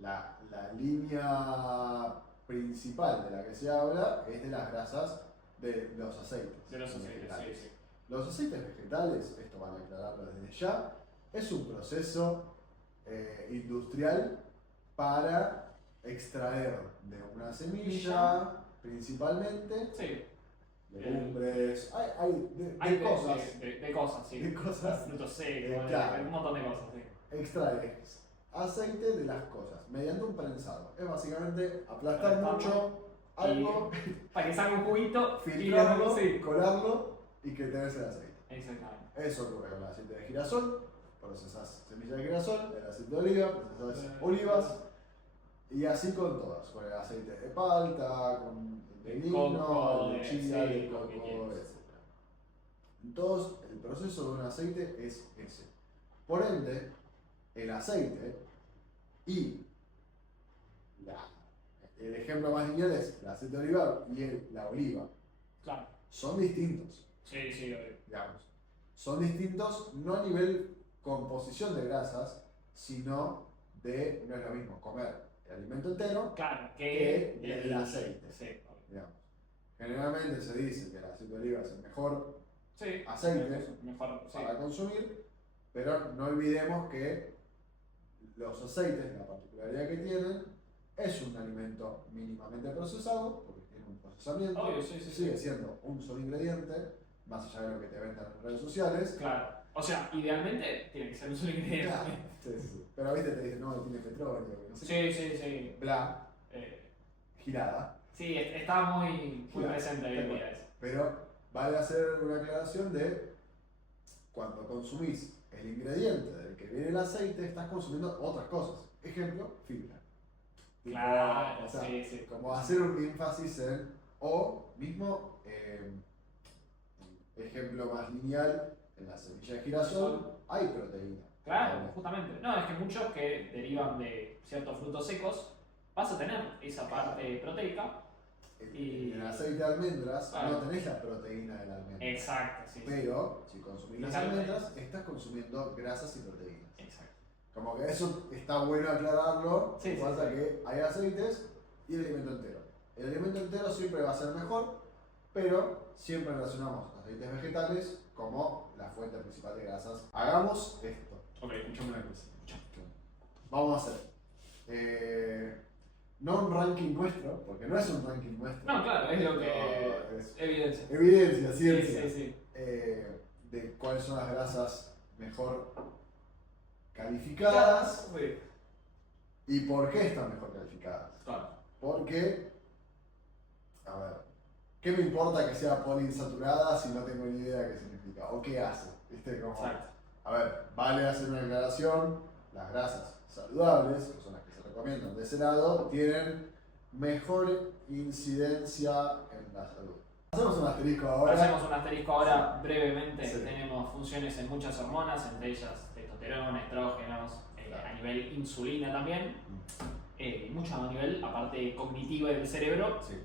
la línea principal de la que se habla es de las grasas de los aceites. De los aceites, vegetales. sí. Los aceites vegetales, esto van a aclararlo desde ya, es un proceso industrial para extraer de una semilla, principalmente, Sí. legumbres, hay cosas. De cosas, sí. De cosas. Frutos secos, Claro. un montón de cosas, sí. Extraes aceite de las cosas mediante un prensado. Es básicamente aplastar mucho algo, Para que salga un juguito, filtrarlo, sí. colarlo y que tengas el aceite. Exactamente. Eso ocurre con el aceite de girasol, procesas semillas de girasol, el aceite de oliva, procesas olivas, y así con todas, con el aceite de palta, con el de lino, coco, el de chía, sí, el lo coco, que quieras. etc. Entonces, el proceso de un aceite es ese. Por ende, el aceite y el ejemplo más lineal es el aceite de oliva y la oliva. Claro. Son distintos, Sí, obvio. digamos. Son distintos no a nivel composición de grasas, sino de, no es lo mismo comer el alimento entero Claro, que que el aceite. Sí, obvio. Digamos. Generalmente se dice que el aceite de oliva es el mejor Sí, aceite mejor, sí. para consumir, pero no olvidemos que los aceites, la particularidad que tienen, es un alimento mínimamente procesado, porque tiene un procesamiento, Obvio, sí. sigue siendo un solo ingrediente, más allá de lo que te vendan en redes sociales. Claro. O sea, idealmente tiene que ser un solo ingrediente. Claro, sí. Pero viste, te dicen, no, tiene petróleo, no sé Sí. bla, Eh, girada. sí, está muy Claro, presente hoy en día eso. Pero vale hacer una aclaración de cuando consumís el ingrediente del que viene el aceite, estás consumiendo otras cosas. Ejemplo, fibra. Claro, O sea, sí. como hacer un énfasis en, o mismo, ejemplo más lineal, en la semilla de girasol hay proteína. Claro, justamente. No, es que muchos que derivan de ciertos frutos secos, vas a tener esa parte proteica. Y En el aceite de almendras claro. no tenés la proteína de la almendra. Exacto, sí. Pero si consumís las Totalmente. almendras, estás consumiendo grasas y proteínas. Exacto. Como que eso está bueno aclararlo. Sí, pasa sí. que hay aceites y el alimento entero. El alimento entero siempre va a ser mejor, pero siempre relacionamos aceites vegetales como la fuente principal de grasas. Hagamos esto. Ok, Escuchame una cosa. Vamos a hacer. No un ranking nuestro, porque no es un ranking nuestro. No, claro, es lo que. No, es Evidencia. evidencia, ciencia. Sí. De cuáles son las grasas mejor calificadas Sí. y por qué están mejor calificadas. Claro. Porque, a ver, ¿qué me importa que sea poliinsaturada si no tengo ni idea qué significa o qué hace? ¿Viste? Como, Exacto. a ver, vale hacer una aclaración, las grasas saludables, que son las que se recomiendan de ese lado, tienen mejor incidencia en la salud. Hacemos un asterisco ahora. Hacemos un asterisco ahora brevemente. Sí. Tenemos funciones en muchas hormonas, entre ellas testosterona, estrógenos, Claro. a nivel insulina también, mucho a nivel, aparte cognitivo del cerebro, Sí.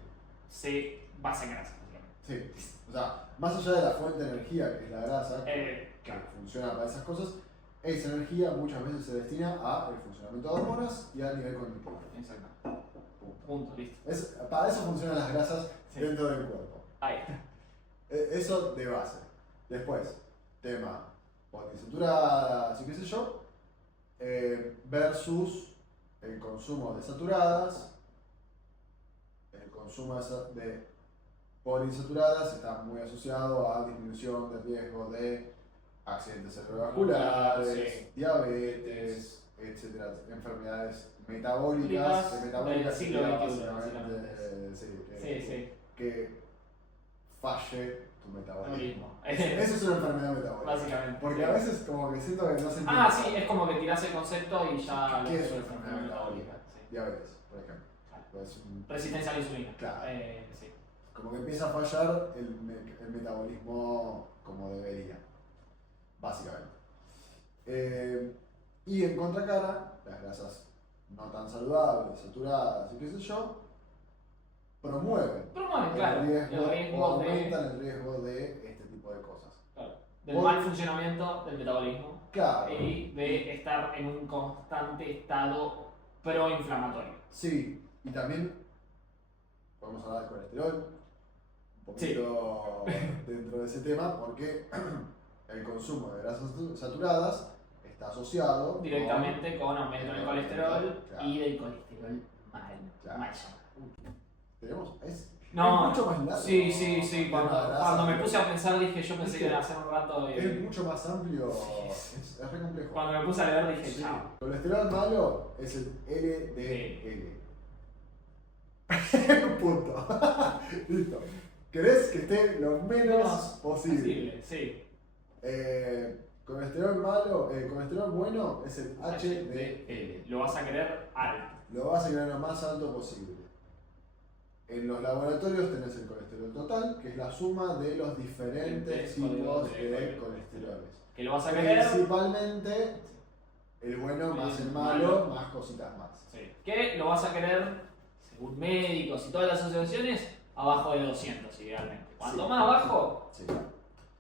se basa en grasa. básicamente. Sí. O sea, más allá de la fuente de energía que es la grasa, que Claro. funciona para esas cosas, esa energía muchas veces se destina al funcionamiento de hormonas y al nivel cognitivo. Exacto. Punto. Punto, listo. Para eso funcionan las grasas Sí. dentro del cuerpo. Ahí está. Eso de base. Después, tema poliinsaturadas y qué sé yo, versus el consumo de saturadas. El consumo de poliinsaturadas está muy asociado a disminución de riesgo de accidentes cerebrovasculares, Sí. diabetes, etcétera, enfermedades metabólicas, Del siglo sería XXI, básicamente, básicamente. Sí. que falle tu metabolismo. Metabolismo. Eso es una enfermedad metabólica. Básicamente. Porque a veces como que siento que no se entiende. Ah, sí, es como que tirás el concepto y ya ¿Qué lo es una resuelves. enfermedad metabólica? Sí. Diabetes, por ejemplo. Claro. Pues Resistencia a la insulina. Claro. Sí. como que empieza a fallar el metabolismo como debería, básicamente. Y en contracara, las grasas no tan saludables, saturadas y qué sé yo, promueven Claro, el riesgo el riesgo o aumentan el riesgo de este tipo de cosas. claro, del mal funcionamiento del metabolismo Claro. y de estar en un constante estado proinflamatorio. Sí, y también podemos hablar del colesterol, un poquito dentro de ese tema, porque el consumo de grasas saturadas está asociado Directamente con aumento del colesterol claro. y del colesterol mal. Claro. Mal. Tenemos, No, es mucho más largo. sí. El Cuando, tema de grasa, cuando me pero puse a pensar dije, yo pensé es que iba a hacer un rato es de... mucho más amplio, Sí. es re complejo. Cuando me puse a leer dije, Sí. chao. Colesterol malo es el LDL. Punto. Listo. ¿Querés que esté lo menos posible? Sí. Colesterol malo, colesterol bueno es el HDL. Lo vas a querer alto. Lo vas a querer lo más alto posible. En los laboratorios tenés el colesterol total, que es la suma de los diferentes tipos de colesteroles. Que lo vas a querer... Principalmente el bueno más el malo, más cositas más. Sí. Que lo vas a querer, según médicos y todas las asociaciones, abajo de 200 idealmente. Cuanto más abajo, sí.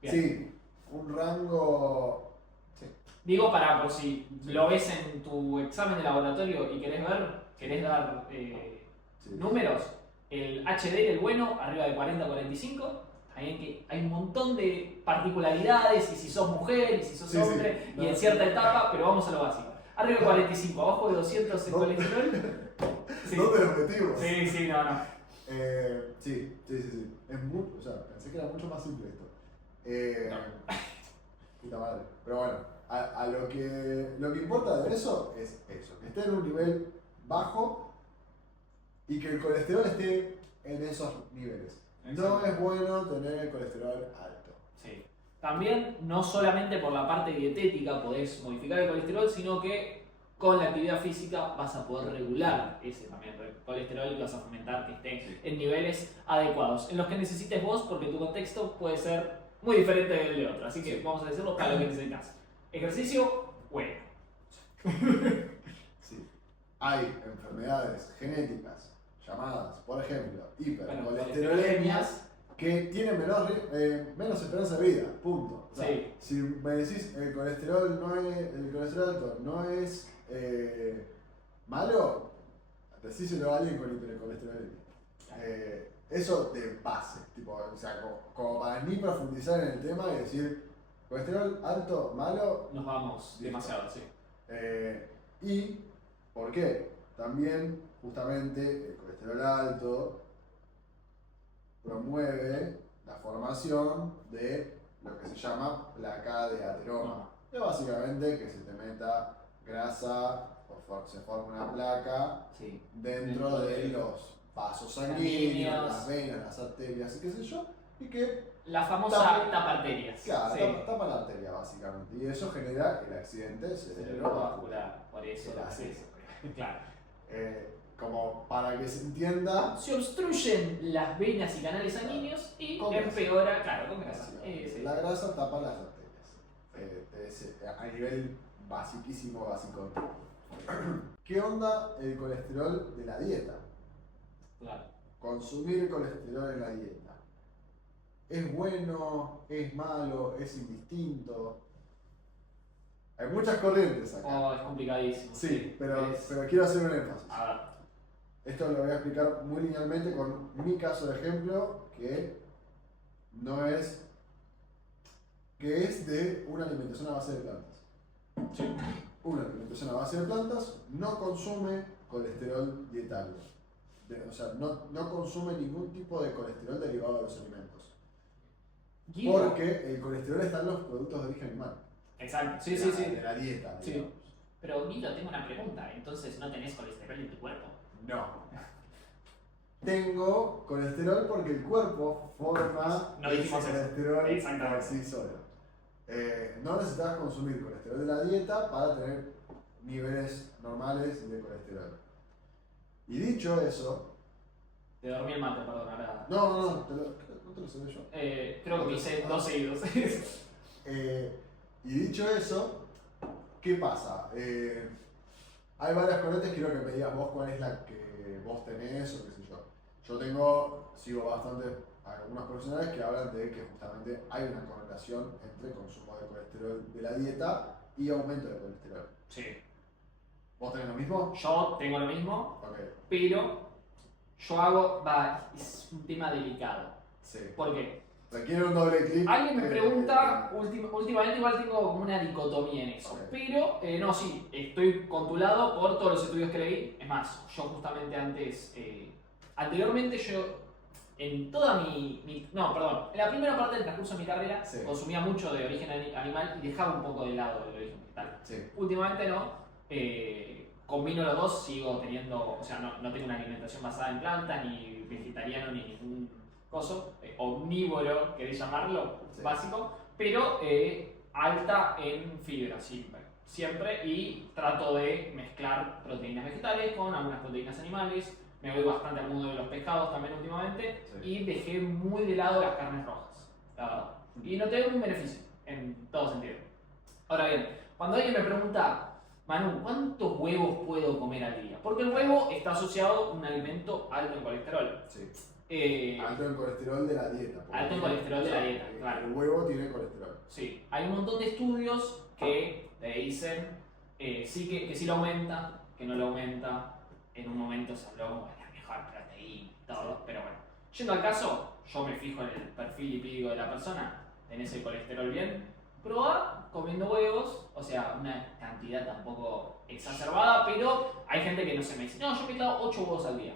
bien. Sí, un rango. Sí. Digo para por si lo ves en tu examen de laboratorio y querés dar Sí. números, el HDL, el bueno, arriba de 40-45, también que hay un montón de particularidades, y si sos mujer, y si sos hombre, y en cierta etapa, pero vamos a lo básico. Arriba de 45, abajo de 200 en colesterol. Sí. ¿Dónde lo metimos? Sí, no. Sí. Es o sea, pensé que era mucho más simple esto. Puta madre. Pero bueno, a lo que importa de eso es eso, que esté en un nivel bajo y que el colesterol esté en esos niveles. No es bueno tener el colesterol alto. Sí. También, no solamente por la parte dietética podés modificar el colesterol, sino que con la actividad física vas a poder regular ese también el colesterol y vas a fomentar que esté en niveles adecuados, en los que necesites vos, porque tu contexto puede ser muy diferente del de otro. Así que vamos a decirlo para lo que necesitas. Ejercicio, bueno. Sí. Hay enfermedades genéticas llamadas, por ejemplo, hipercolesterolemias, que tienen menos esperanza de vida, punto. O sea, si me decís el colesterol alto no es malo, decíselo a alguien con hipercolesterolemia. Eso de base, tipo, o sea, como para ni profundizar en el tema y decir colesterol alto, malo. Nos vamos demasiado, sí. ¿Y por qué? También, justamente, el colesterol alto promueve la formación de lo que se llama placa de ateroma. Es básicamente que se te meta grasa, se forma una placa dentro de los vasos sanguíneos, las venas, las arterias y qué sé yo, y que la famosa tapa arterias. Claro, tapa la arteria básicamente, y eso genera el accidente cerebrovascular. Por eso lo haces. Claro. Como para que se entienda. Se obstruyen las venas y canales sanguíneos y empeora, claro, con grasa. La grasa tapa las arterias. A nivel basiquísimo. ¿Qué onda el colesterol de la dieta? Claro. Consumir colesterol en la dieta. ¿Es bueno? ¿Es malo? ¿Es indistinto? Hay muchas corrientes acá. Es complicadísimo. Sí, pero quiero hacer un énfasis. A ver. Esto lo voy a explicar muy linealmente con mi caso de ejemplo, que es de una alimentación a base de plantas. Sí. Una alimentación a base de plantas no consume colesterol dietario. O sea, no consume ningún tipo de colesterol derivado de los alimentos. Porque el colesterol está en los productos de origen animal. Exacto, sí. De la dieta, digamos. Sí. Pero Guido, tengo una pregunta. Entonces, ¿no tenés colesterol en tu cuerpo? No. Tengo colesterol porque el cuerpo forma ese colesterol por sí solo. No necesitas consumir colesterol de la dieta para tener niveles normales de colesterol. Y dicho eso... Te dormí el mate, perdón, ahora... No, no te lo sé yo. Creo que me hice 2 seguidos. Y dicho eso, ¿qué pasa? hay varias corrientes, quiero que me digas vos cuál es la que vos tenés o qué sé yo. Sigo bastante a algunos profesionales que hablan de que justamente hay una correlación entre consumo de colesterol de la dieta y aumento de colesterol. Sí. ¿Vos tenés lo mismo? Yo tengo lo mismo, Ok, pero es un tema delicado. sí. ¿Por qué? Requiere un doble clic. Alguien me pregunta, últimamente igual tengo como una dicotomía en eso, Ok. pero no, sí, estoy con tu lado por todos los estudios que leí. Es más, yo justamente anteriormente yo, en toda no, perdón, en la primera parte del transcurso de mi carrera Sí. consumía mucho de origen animal y dejaba un poco de lado el origen vegetal. Sí. Últimamente no, combino los dos, sigo teniendo, o sea, no tengo una alimentación basada en plantas, ni vegetariano, ni ningún coso, omnívoro, querés llamarlo, Sí. básico, pero alta en fibra siempre, y trato de mezclar proteínas vegetales con algunas proteínas animales. Me voy bastante al mundo de los pescados también últimamente, Sí. y dejé muy de lado las carnes rojas, la verdad. Y noté un beneficio en todo sentido. Ahora bien, cuando alguien me pregunta, Manu, ¿cuántos huevos puedo comer al día? Porque el huevo está asociado a un alimento alto en colesterol. Sí. Eh, Alto en colesterol de la dieta. porque Alto en colesterol de la dieta, claro. El huevo tiene colesterol. Sí, hay un montón de estudios que te dicen que sí lo aumenta, que no lo aumenta. En un momento se habló como de la mejor proteína y todo, pero bueno. Yendo al caso, yo me fijo en el perfil lipídico de la persona, tenés el colesterol bien, probá comiendo huevos, o sea, una cantidad tampoco exacerbada, pero hay gente que no se me dice, no, yo me he dado 8 huevos al día.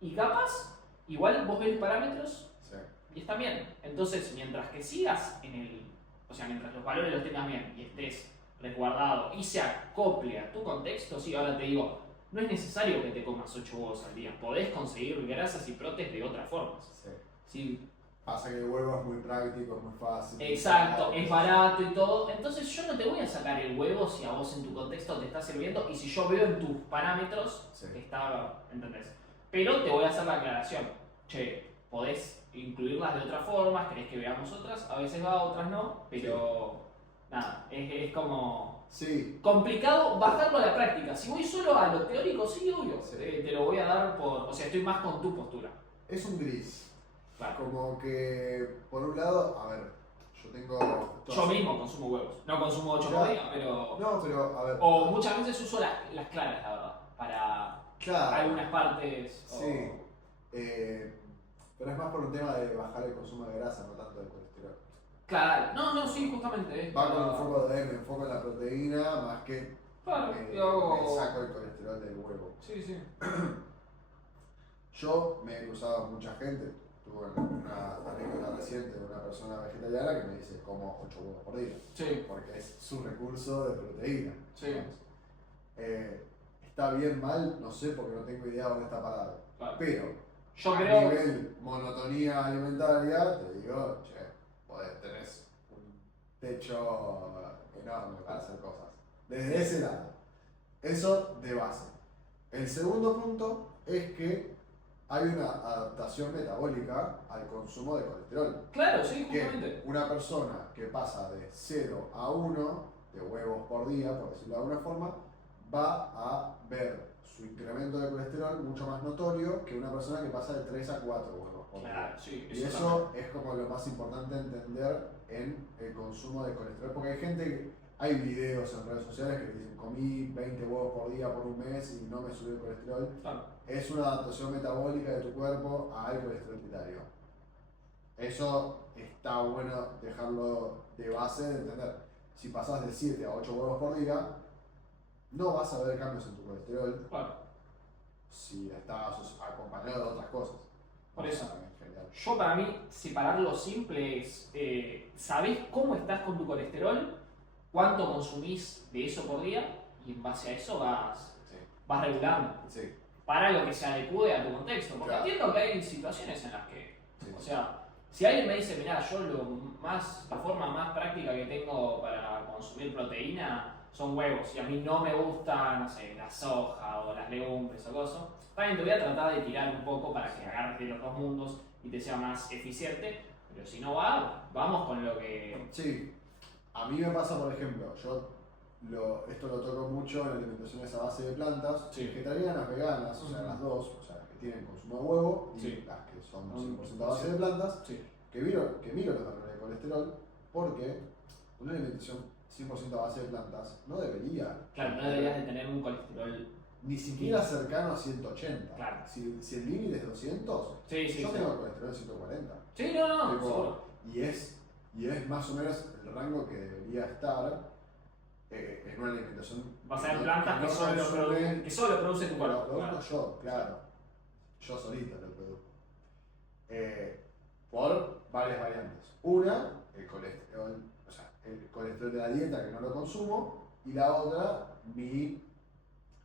Y capaz, igual vos ves los parámetros Sí. y está bien. Entonces, mientras que sigas o sea, mientras los valores los tengas bien y estés resguardado y se acople a tu contexto, sí, ahora te digo, no es necesario que te comas 8 huevos al día. Podés conseguir grasas y protes de otras formas. Sí. Sí, Pasa que el huevo es muy práctico, es muy fácil. exacto, es barato y todo. Entonces yo no te voy a sacar el huevo si a vos en tu contexto te está sirviendo y si yo veo en tus parámetros Sí. que está, ¿entendés? Pero te voy a hacer la aclaración. Che, podés incluirlas de otras formas, querés que veamos otras, a veces va, otras no, pero nada, es como Sí. complicado bajarlo a la práctica. Si voy solo a lo teórico, sí, obvio, Sí. te lo voy a dar o sea, estoy más con tu postura. Es un gris. Claro. Como que, por un lado, a ver, yo tengo... Yo mismo consumo huevos, no consumo 8 por Claro. día, pero... No, pero, a ver... O muchas veces uso las claras, la verdad, para Claro. algunas partes. Sí. Pero es más por un tema de bajar el consumo de grasa, no tanto de colesterol. Claro, no, sí, justamente. Va con un foco me enfoco en la proteína más que Claro, me yo... saco el colesterol del huevo. Sí, sí. Yo me he cruzado con mucha gente, tuve una anécdota reciente de una persona vegetariana que me dice como 8 huevos por día, Sí, porque es su recurso de proteína. Sí. digamos. Está bien, mal, no sé porque no tengo idea dónde está parado. claro. Pero Yo a creo... nivel monotonía alimentaria, te digo, tenés un techo enorme para hacer cosas. Desde ese lado. Eso de base. El segundo punto es que hay una adaptación metabólica al consumo de colesterol. Claro, sí, Que justamente. una persona que pasa de 0 a 1 de huevos por día, por decirlo de alguna forma, va a ver su incremento de colesterol mucho más notorio que una persona que pasa de 3 a 4 huevos por día. Claro, sí, Y eso es como lo más importante a entender en el consumo de colesterol, porque hay gente hay videos en redes sociales que dicen comí 20 huevos por día por un mes y no me subió el colesterol. Claro. Es una adaptación metabólica de tu cuerpo al colesterol diario. Eso está bueno dejarlo de base de entender. Si pasas de 7 a 8 huevos por día, no vas a ver cambios en tu colesterol Claro. si estás acompañado de otras cosas. Por eso. En general. Yo para mí, separarlo simple es, ¿sabés cómo estás con tu colesterol? ¿Cuánto consumís de eso por día? Y en base a eso vas regulando. Sí. Para lo que se adecue a tu contexto. Porque Claro. entiendo que hay situaciones en las que, Sí. o sea, si alguien me dice, mirá, yo la forma más práctica que tengo para consumir proteína son huevos, y a mí no me gusta, no sé, la soja o las legumbres o cosas, también te voy a tratar de tirar un poco para que agarres de los dos mundos y te sea más eficiente, pero si no va, vamos con lo que... Sí. A mí me pasa, por ejemplo, yo esto lo toco mucho en alimentaciones a base de plantas, Sí. vegetarianas, veganas, o sea, las dos, o sea, las que tienen consumo de huevo y Sí. las que son Mm, 100% a base sí. de plantas, Sí. que miro los valores de colesterol porque una alimentación 100% a base de plantas no debería. Claro, no deberías de tener un colesterol. Ni siquiera cercano a 180. Claro. Si el límite es 200, Sí, sí, yo sí. tengo colesterol 140. Sí, no, Tipo, seguro. y es más o menos el rango que debería estar en una alimentación Basada en no- plantas que, no solo consume- que solo produce tu que cuerpo. lo produzco Claro. yo, claro. Yo solito lo produzco. Por varias variantes. Una, el colesterol, o sea, el colesterol de la dieta que no lo consumo, y la otra, mi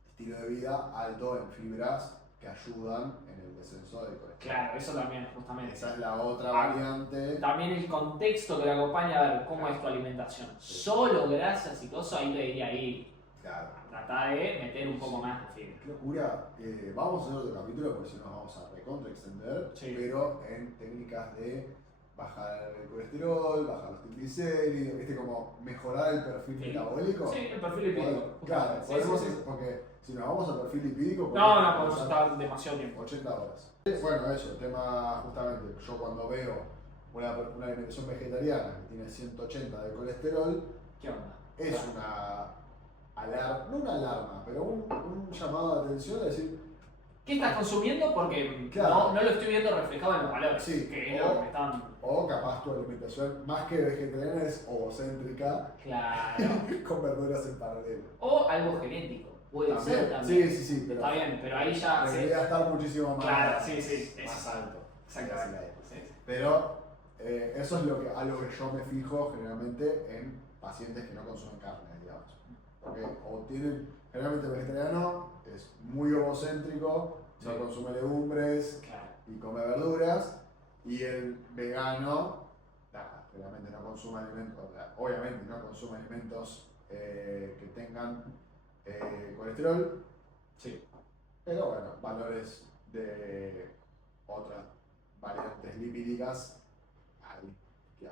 estilo de vida alto en fibras que ayudan en el descenso del colesterol. Claro, eso también, justamente. Esa es la otra Ah, variante. También el contexto que le acompaña a ver cómo es tu alimentación. Sí. Solo grasas y cosas, ahí te diría ahí, Claro. trata de meter un poco más de fibra. Qué locura. Vamos a hacer otro capítulo porque si no nos vamos a recontra extender, Sí. pero en técnicas de bajar el colesterol, bajar los triglicéridos, ¿viste? Como mejorar el perfil Sí. metabólico. Sí, el perfil lipídico. Claro, Sí, podemos, sí, sí. porque si nos vamos al perfil lipídico, No, no podemos estar demasiado tiempo. 80 horas. Bueno, eso, el tema justamente, yo cuando veo una alimentación vegetariana que tiene 180 de colesterol, ¿Qué onda? es una alarma, no una alarma, pero un llamado de atención de decir, ¿Qué estás consumiendo? Porque Claro. no lo estoy viendo reflejado en los valores. Sí, Que es o- lo que están. o capaz tu alimentación más que vegetariana es ovocéntrica, Claro. con verduras en paralelo. O algo genético. Puede ser también. Sí, sí, sí, pero Está bien, pero ahí ya. debería estar muchísimo más, Claro, sí, sí, más eso. alto. Exactamente. Sí, sí. Pero eso es algo que yo me fijo generalmente en pacientes que no consumen carne, digamos. Porque o tienen, generalmente el vegetariano es muy ovocéntrico, Sí. no consume legumbres Claro. y come verduras, y el vegano, nada, generalmente no consume alimentos, obviamente no consume alimentos que tengan colesterol, Sí. pero bueno, valores de otras variantes lipídicas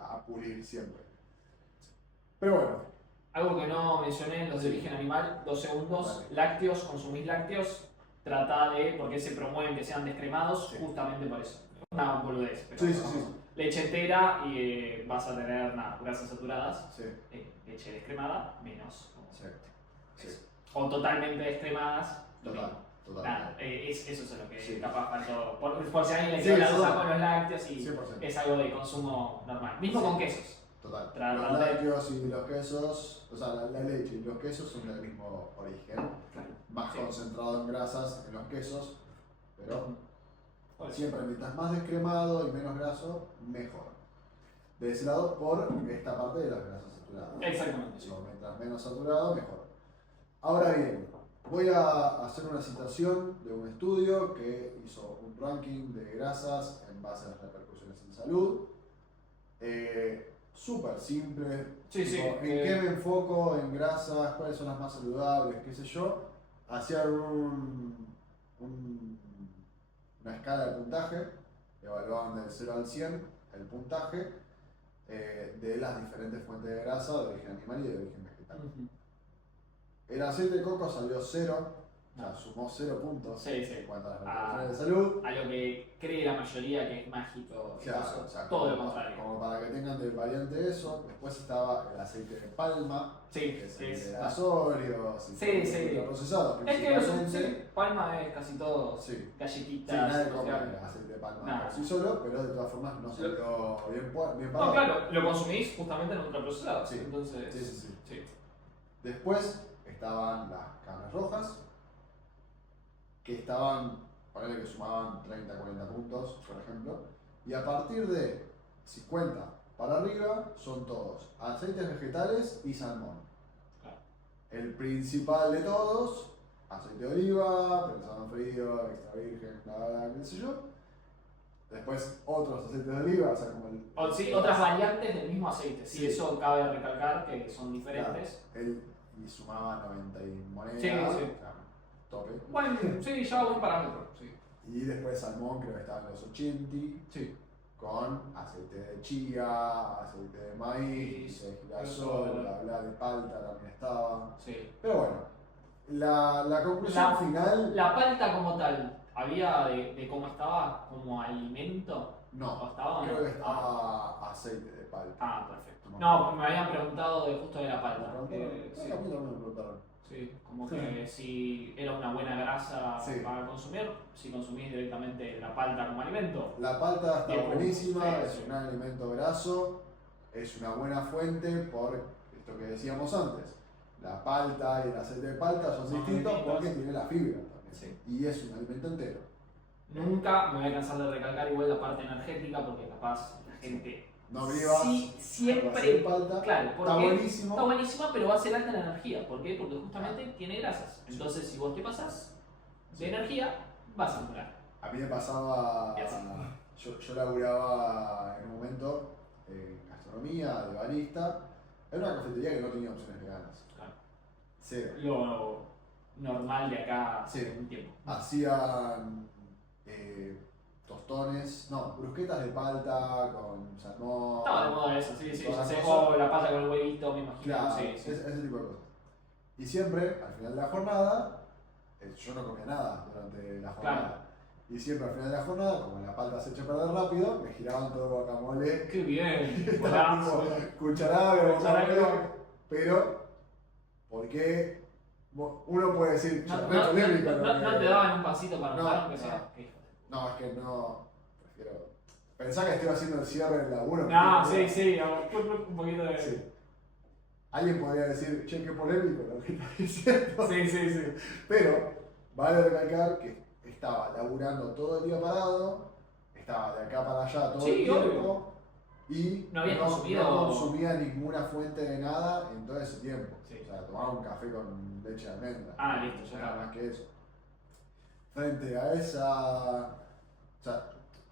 a pulir siempre. Pero bueno, Algo que no mencioné, los de origen animal, 2 segundos. Vale. Lácteos, consumís lácteos, trata de, porque se promueven que sean descremados, Sí. justamente por eso. Una boludez, pero Sí, sí, sí. leche entera y vas a tener nada, grasas saturadas, sí, leche descremada, menos. sí, sí, Eso. O totalmente descremadas. total, total. Nada, eso es lo que Sí. capaz faltó. Por si alguien le Sí, quedó la sí, duda sí. con los lácteos y 100%. es algo de consumo normal. Mismo Sí. con quesos. Total. Tratando Los de- lácteos y los quesos, o sea, la leche y los quesos son del mismo origen, más Sí. concentrado en grasas en los quesos, pero Pues, siempre mientras más descremado y menos graso, mejor. De ese lado, por esta parte de las grasas saturadas. Exactamente. Sí. Mientras menos saturado, mejor. Ahora bien, voy a hacer una citación de un estudio que hizo un ranking de grasas en base a las repercusiones en salud. Súper simple. Sí, sí, ¿En qué me enfoco? En grasas, cuáles son las más saludables, qué sé yo. Hacían una escala de puntaje, evaluaban del 0 al 100 el puntaje de las diferentes fuentes de grasa de origen animal y de origen vegetal. Ujú. El aceite de coco salió 0, o sea, sumó 0 puntos Sí, sí. en cuanto a las Ah. repercusiones de salud. A lo que cree la mayoría que es mágico. y Claro, eso, o sea, todo lo como- contrario. Como para que tengan de variante eso. Después estaba el aceite de palma, Sí, que es sí, el sí. de las Oreos y Sí, sí. procesados Es que los principalmente. sí, Palma es casi todo Sí. Sí, galletitas. nadie come industriales. aceite de palma Nada. por sí solo, pero de todas formas no salió bien parado. No, claro, lo consumís justamente en ultraprocesados. Sí. Entonces, Sí, sí, sí. sí. Después estaban las carnes rojas, que estaban, ponele que sumaban 30-40 puntos, por ejemplo, y a partir de 50 para arriba son todos aceites vegetales y salmón. Claro. El principal de todos, aceite de oliva, prensado en frío, extra virgen, bla, bla, bla, qué sé yo. Después otros aceites de oliva, o sea, como el... Sí, otras variantes del mismo aceite. Sí, Sí. eso cabe recalcar que son diferentes. Y sumaba 90 y moneda, Sí, sí. o sea, tope. Bueno, sí, ya buen parámetro. Sí. Y después salmón creo que estaba en los 80, Sí. con aceite de chía, aceite de maíz, de girasol, bla, de palta también estaba. Sí. Pero bueno, la conclusión final... La palta como tal, ¿había de cómo estaba como alimento? No, ¿O estaba o no? creo que estaba aceite de palta. Ah, perfecto. No, me habían preguntado justo de la palta. Sí, a mí también me preguntaron. Sí, como que si era una buena grasa Sí. para consumir, si consumís directamente la palta como alimento. La palta está Bien, buenísima, sí, es sí. un alimento graso, es una buena fuente por esto que decíamos antes. La palta y el aceite de palta son distintos porque tiene la fibra también. Sí. Y es un alimento entero. Nunca me voy a cansar de recalcar igual la parte energética porque capaz la gente No vivas. sí, siempre, aceite de palta, claro, porque está buenísimo. está buenísima, pero va a ser alta en energía. ¿Por qué? Porque justamente tiene grasas. Entonces, si vos te pasas de energía, vas a acumular. A mí me pasaba, Y así. yo laburaba en un momento en gastronomía, de barista, en una cafetería que no tenía opciones veganas. Claro. Cero. Lo normal de acá hace Sí. un tiempo. Hacían tostones, no, brusquetas de palta con salmón. Estaba de moda eso, sí, sí. todas Ya las sé. cosas. O la pata con el huevito, me imagino. Claro, Sí, sí. ese tipo de cosas. Y siempre, al final de la jornada, yo no comía nada durante la jornada. Claro. Y siempre al final de la jornada, como la palta se echa a perder rápido, me giraban todo el guacamole. Qué bien. Estaba Golazo. tipo cucharada de Cucharada de guacamole. Pero, ¿por qué? Uno puede decir, No, "Che, no, re polémico, no te daban un pasito para No, notar, aunque no. sea. No, es que no. Prefiero. Pensá que estoy haciendo el cierre del laburo. No, sí, sí, un poquito de. Sí. Alguien podría decir, che, qué polémico lo que estás diciendo. Sí, sí, sí. Pero vale recalcar que estaba laburando todo el día parado, estaba de acá para allá todo Sí, el tiempo obvio. y No había consumido- no consumía ninguna fuente de nada en todo ese tiempo. Sí. O sea, tomaba un café con leche de almendra. Ah, listo, ya nada está. más que eso. Frente a esa. O sea,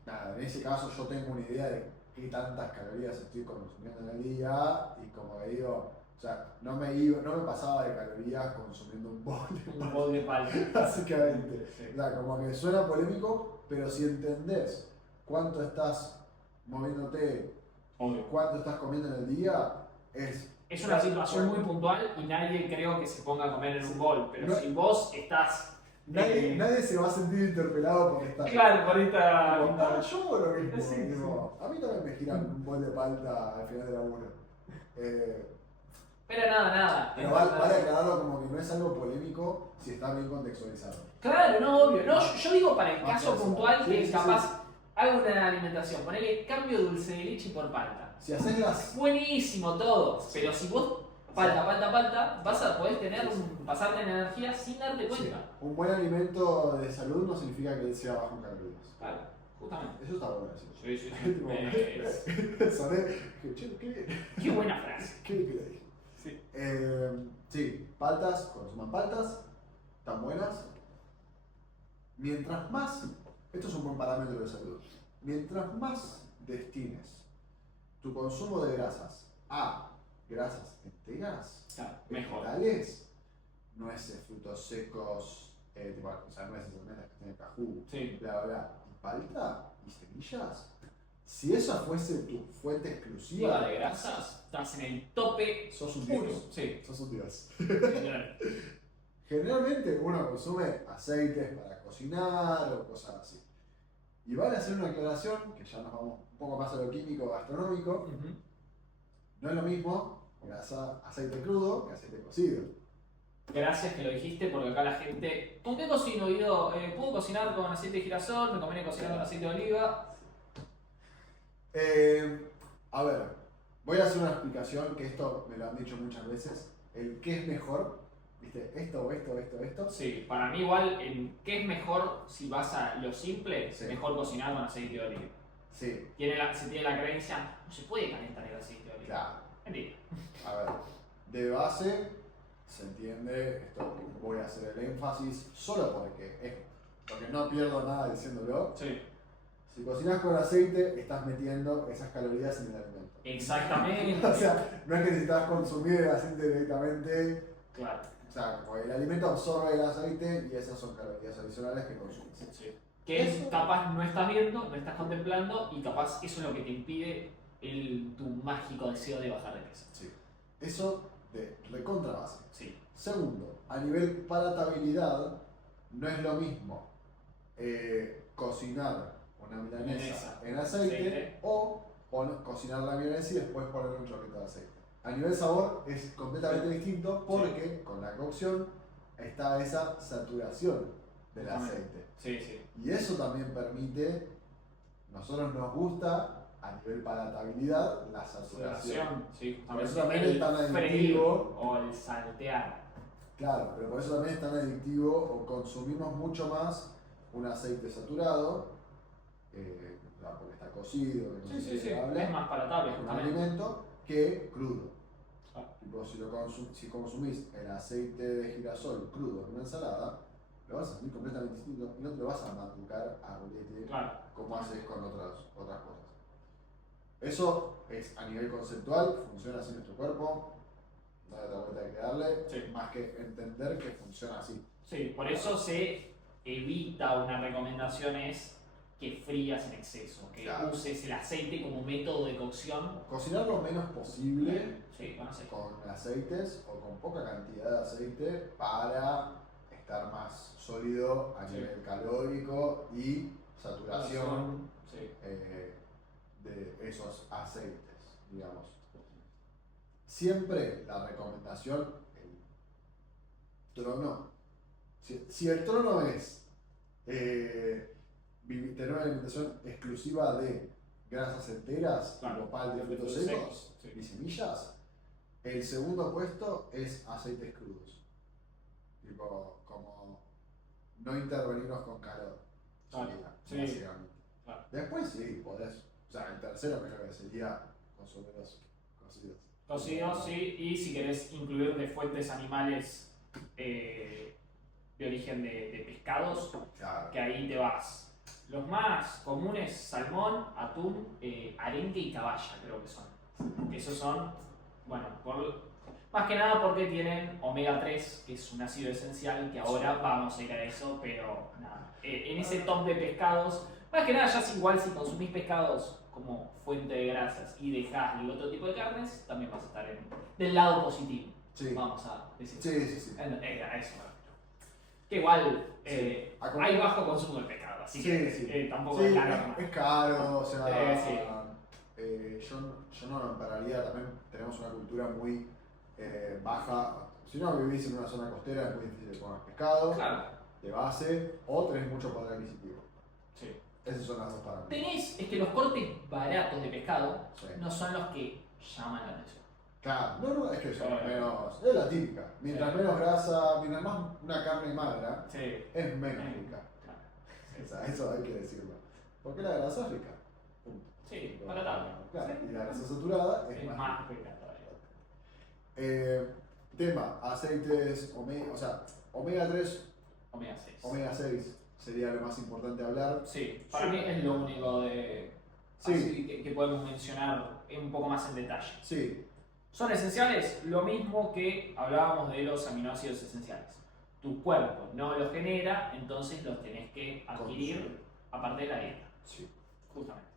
nada, en ese caso yo tengo una idea de qué tantas calorías estoy consumiendo en el día y como que digo, o sea, no me pasaba de calorías consumiendo un bol de Un bol de palta. básicamente. Sí. O sea, como que suena polémico, pero si entendés cuánto estás moviéndote, Obvio. cuánto estás comiendo en el día, es... Es una situación muy puntual y nadie creo que se ponga a comer en un bol, pero No- si vos estás. Nadie se va a sentir interpelado por esta... Claro, por esta. Yo lo mismo, Sí, digo, a mí también me giran un bol de palta al final del laburo. Pero nada. Pero vale aclararlo como que no es algo polémico si está bien contextualizado. Claro, no, obvio. No, yo digo para el Más caso fácil. puntual Sí, que sí, capaz hago una alimentación, ponele cambio dulce de leche por palta. Si haces las... Buenísimo todo, pero si vos palta, vas a poder tener pasarte en energía sin darte Sí, cuenta. un buen alimento de salud no significa que sea bajo en calorías. Claro, justamente. Eso está bueno decir. Sí, sí, Tipo, sí. ¿sabés? Que, che, ¿qué? Qué buena frase. ¿Qué le dije? Sí. Sí, paltas, consuman paltas, están buenas. Mientras más, esto es un buen parámetro de salud, mientras más destines tu consumo de grasas a grasas enteras, Claro, mejor. vegetales, nueces, frutos secos, tipo, o sea, nueces, almendras, castañas, cajú, Sí. bla, bla, bla, y palta y semillas, si esa fuese tu fuente exclusiva Diva de grasas, estás en el tope sos un puro. dios. Sí, Sos un dios. literal. Generalmente uno consume aceites para cocinar o cosas así. Y vale hacer una aclaración, que ya nos vamos un poco más a lo químico gastronómico, Ujú. no es lo mismo aceite crudo que aceite cocido. Gracias que lo dijiste porque acá la gente. ¿Con qué cocino, Guido? ¿Puedo cocinar con aceite de girasol? ¿Me conviene cocinar con aceite de oliva? A ver, voy a hacer una explicación, que esto me lo han dicho muchas veces. El qué es mejor, ¿viste? Esto. Sí, para mí igual, ¿qué es mejor si vas a lo simple? Sí. Mejor cocinar con aceite de oliva. Sí, Se tiene la creencia, no se puede calentar el aceite de oliva. claro. Mentira. A ver, de base se entiende, esto voy a hacer el énfasis solo porque no pierdo nada diciéndolo. Sí. Si cocinas con aceite, estás metiendo esas calorías en el alimento. Exactamente. O sea, no es que necesitas consumir el aceite directamente, Claro. o sea, como el alimento absorbe el aceite y esas son calorías adicionales que consumes. Sí. que Eso- capaz no estás viendo, no estás contemplando y capaz eso es lo que te impide tu mágico deseo de bajar de peso. Sí. Eso de recontra base. Sí, Segundo, a nivel palatabilidad, no es lo mismo cocinar una milanesa Milanesa, en aceite, aceite. o cocinar la milanesa y después ponerle un chorrito de aceite. A nivel sabor es completamente distinto porque con la cocción está esa saturación del aceite. Sí, sí. Y eso también permite, nosotros nos gusta a nivel palatabilidad la saturación. Sí, Por eso justamente también es tan el freír adictivo. o el saltear. Claro, pero por eso también es tan adictivo o consumimos mucho más un aceite saturado, porque está cocido, que no Sí, sé sí, qué sí. habla, Es más palatable, un justamente. alimento, que crudo. Ah. Tipo, si consumís el aceite de girasol crudo en una ensalada, lo vas a sentir completamente distinto y no te lo vas a maducar a rolete Claro. como haces con otras cosas. Eso es a nivel conceptual, funciona así nuestro cuerpo, no hay otra vuelta que darle, Sí. más que entender que funciona así. Sí, por eso se evita, una recomendación es que frías en exceso, que Claro. uses el aceite como método de cocción. Cocinar lo menos posible Sí, con aceite. con aceites o con poca cantidad de aceite para estar más sólido a Sí. nivel calórico y saturación Sí. de esos aceites, digamos. Siempre la recomendación, el trono, si el trono es tener una alimentación exclusiva de grasas enteras, Claro, tipo pan de de frutos frutos secos secos, sí. y semillas, el segundo puesto es aceites crudos. Tipo, como no intervenirnos con calor. Claro, Sería, sí. básicamente. Claro. Después sí, podés. O sea, el tercero creo que sería consumirlos cocidos. Cocidos, sí, y si querés incluir de fuentes animales de origen de pescados, Claro. que ahí te vas. Los más comunes, salmón, atún, arenque y caballa, creo que son. Esos son, bueno, más que nada porque tienen omega 3, que es un ácido esencial, que ahora vamos a ir a eso, pero nada. En ese top de pescados, más que nada ya es igual si consumís pescados como fuente de grasas y dejás el otro tipo de carnes, también vas a estar del lado positivo. Sí. Vamos a decir. Sí. A eso me refiero. Que igual Sí. hay bajo consumo de pescado, así Sí, que sí. tampoco Sí, es la norma. es caro, o sea. Sí. Yo no, en realidad también tenemos una cultura muy baja. Si no vivís en una zona costera es muy difícil de comer pescado Claro, de base o tenés mucho poder adquisitivo. sí. Esas son las dos para mí. Es que los cortes baratos de pescado Sí. no son los que llaman la atención. Claro, no, es que son Sí. menos. Es la típica. Mientras Sí. menos grasa, mientras más una carne magra, Sí. es menos rica. Claro. O sea, eso hay que decirlo. Porque la grasa es rica. Punto. Sí, palatable. Claro, Sí. y la grasa saturada es Es más más rica. rica todavía. Tema, aceites, omega 3, Omega 6. omega 6 sería lo más importante hablar. Sí, para mí es lo único de. Sí. Así que podemos mencionar un poco más en detalle. Sí, ¿Son esenciales? Lo mismo que hablábamos de los aminoácidos esenciales. Tu cuerpo no los genera, entonces los tenés que adquirir aparte de la dieta. sí. Justamente.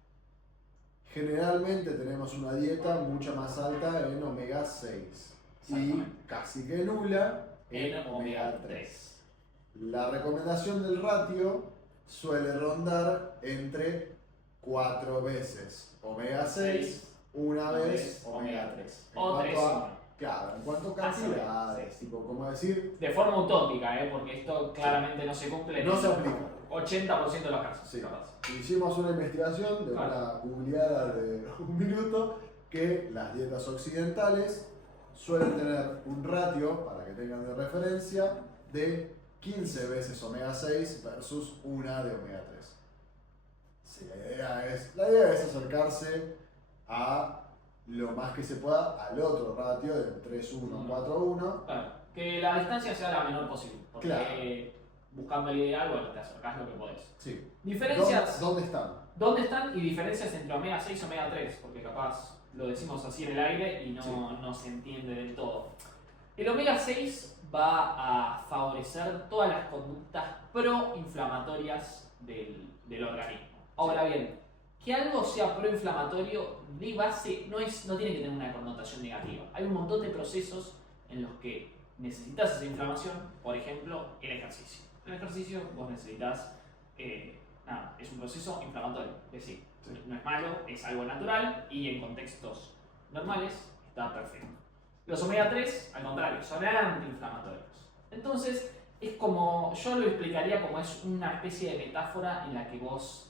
Generalmente tenemos una dieta mucho más alta en omega 6 y Exactamente. casi que nula En en omega omega 3. 3. La recomendación del ratio suele rondar entre 4 veces omega 6, una vez omega 3. O 3 Claro, en cuanto a Así cantidades, es. tipo, como decir, de forma utópica, porque esto claramente no se cumple en no el se aplica. 80% de los casos. Sí. capaz. Hicimos una investigación de Claro. una googleada de un minuto que las dietas occidentales suelen tener un ratio, para que tengan de referencia, de 15 veces omega 6 versus una de omega 3. Sí, la idea es acercarse a lo más que se pueda al otro ratio del 3-1, 4-1. Claro, que la distancia sea la menor posible. Porque Claro. buscando el ideal, bueno, te acercás lo que podés. Sí. Diferencias. ¿Dónde están? ¿Dónde están? Y diferencias entre omega 6 y omega 3, porque capaz lo decimos así en el aire y no, Sí. no se entiende del todo. El omega 6 va a favorecer todas las conductas proinflamatorias del organismo. Ahora bien, que algo sea proinflamatorio de base no tiene que tener una connotación negativa. Hay un montón de procesos en los que necesitas esa inflamación, por ejemplo, el ejercicio. El ejercicio vos necesitas, nada, es un proceso inflamatorio, es decir, no es malo, es algo natural y en contextos normales está perfecto. Los omega 3, al contrario, son antiinflamatorios. Entonces, es como, yo lo explicaría como es una especie de metáfora en la que vos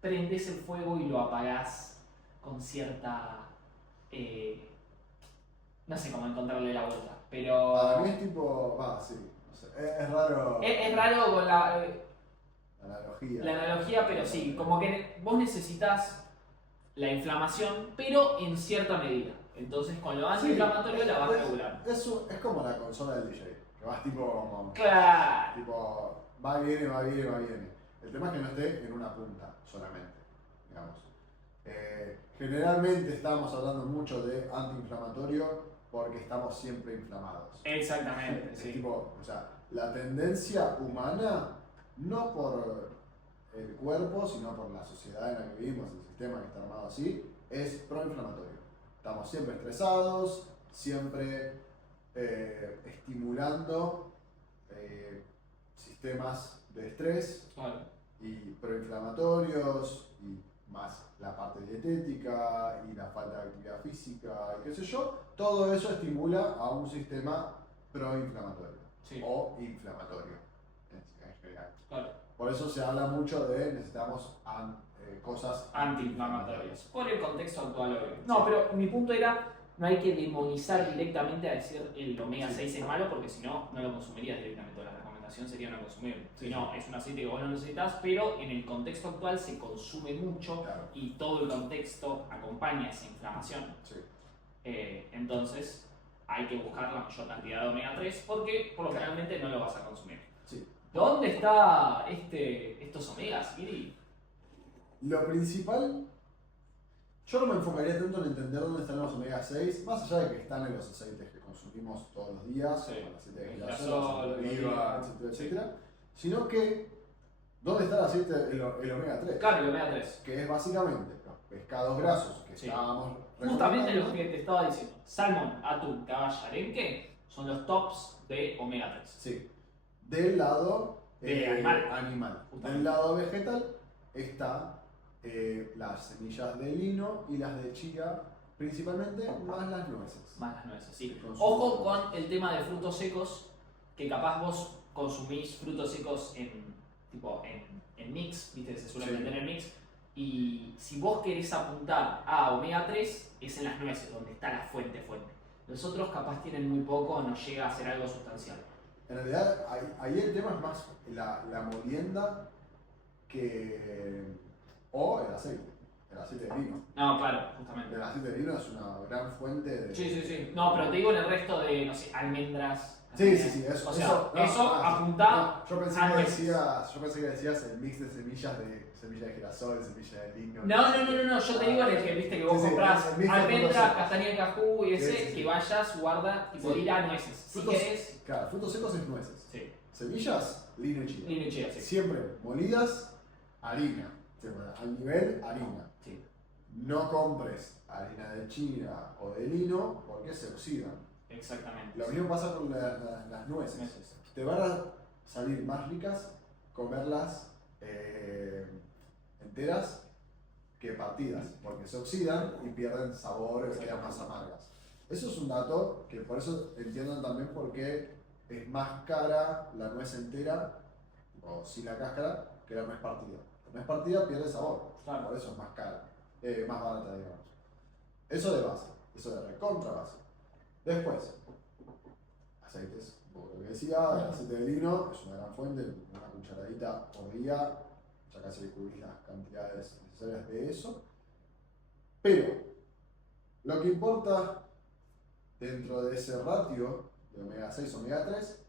prendés el fuego y lo apagás con cierta... no sé cómo encontrarle la vuelta, pero... Para mí es tipo, sí, no sé, es raro. Es raro con la analogía. la analogía, pero sí, como que vos necesitas la inflamación, pero en cierta medida. Entonces con lo antiinflamatorio la vas regulando. Es como la consola del DJ, que vas tipo Claro. tipo, va, viene, va, viene, va, viene. El tema es que no esté en una punta solamente, digamos. Generalmente estamos hablando mucho de antiinflamatorio porque estamos siempre inflamados. Exactamente, Es sí. tipo, o sea, la tendencia humana, no por el cuerpo, sino por la sociedad en la que vivimos, el sistema que está armado así, es proinflamatorio. Estamos siempre estresados, siempre estimulando sistemas de estrés Claro. y proinflamatorios y más la parte dietética y la falta de actividad física y qué sé yo, todo eso estimula a un sistema proinflamatorio o inflamatorio en general. Claro. Por eso se habla mucho de necesitamos cosas Antiinflamatorias. Por el contexto actual, obvio. No, pero mi punto era, no hay que demonizar directamente a decir el omega 6 es malo, porque si no, no lo consumirías directamente. La recomendación sería no consumir. Si no, es un aceite que vos no necesitas, pero en el contexto actual se consume mucho y todo el contexto acompaña esa inflamación. Entonces, hay que buscar la mayor cantidad de omega 3 porque por lo generalmente no lo vas a consumir. ¿Dónde está estos omegas, Iri? Lo principal, yo no me enfocaría tanto en entender dónde están los omega 6, más allá de que están en los aceites que consumimos todos los días, como el aceite de girasol, el oliva, etcétera, etcétera, sino que dónde está el aceite, el omega 3. Claro, el omega 3. Que es básicamente los pescados grasos que estábamos justamente los que te estaba diciendo. Salmón, atún, caballo, arenque son los tops de omega 3. Sí. Del lado animal. Del lado vegetal está las semillas de lino y las de chía, principalmente, más las nueces. Más las nueces, sí. Ojo con el tema de frutos secos, que capaz vos consumís frutos secos en mix, viste, se suelen vender en mix. Y si vos querés apuntar a omega 3, es en las nueces, donde está la fuente. Los otros capaz tienen muy poco, no llega a ser algo sustancial. En realidad, ahí el tema es más la molienda o el aceite de lino. No, claro, justamente. El aceite de lino es una gran fuente de... Sí. No, pero te digo en el resto de, no sé, almendras. Sí, eso. O sea, eso apunta. Yo pensé que decías el mix de semilla de girasol, semilla de lino. No, yo te digo en el que viste que vos comprás almendras, castaña de cajú y ese, que vayas, guarda y por ir a nueces. Si querés. Claro, frutos secos es nueces. Sí. Semillas, lino y chía. Lino y chía, sí. Siempre molidas, harina. Al nivel harina. Sí. No compres harina de chía o de lino porque se oxidan. Exactamente. Lo mismo pasa con las nueces. Te van a salir más ricas comerlas enteras que partidas, porque se oxidan y pierden sabor y quedan más amargas. Eso es un dato que por eso entiendan también por qué es más cara la nuez entera o sin la cáscara que la nuez partida. La nuez partida pierde sabor, claro. Por eso es más cara, más barata, digamos. Eso de base, eso de recontra base. Después, aceites, como lo que decía, el aceite de lino es una gran fuente, una cucharadita por día, ya casi descubrís las cantidades necesarias de eso. Pero, lo que importa dentro de ese ratio de omega 6 omega 3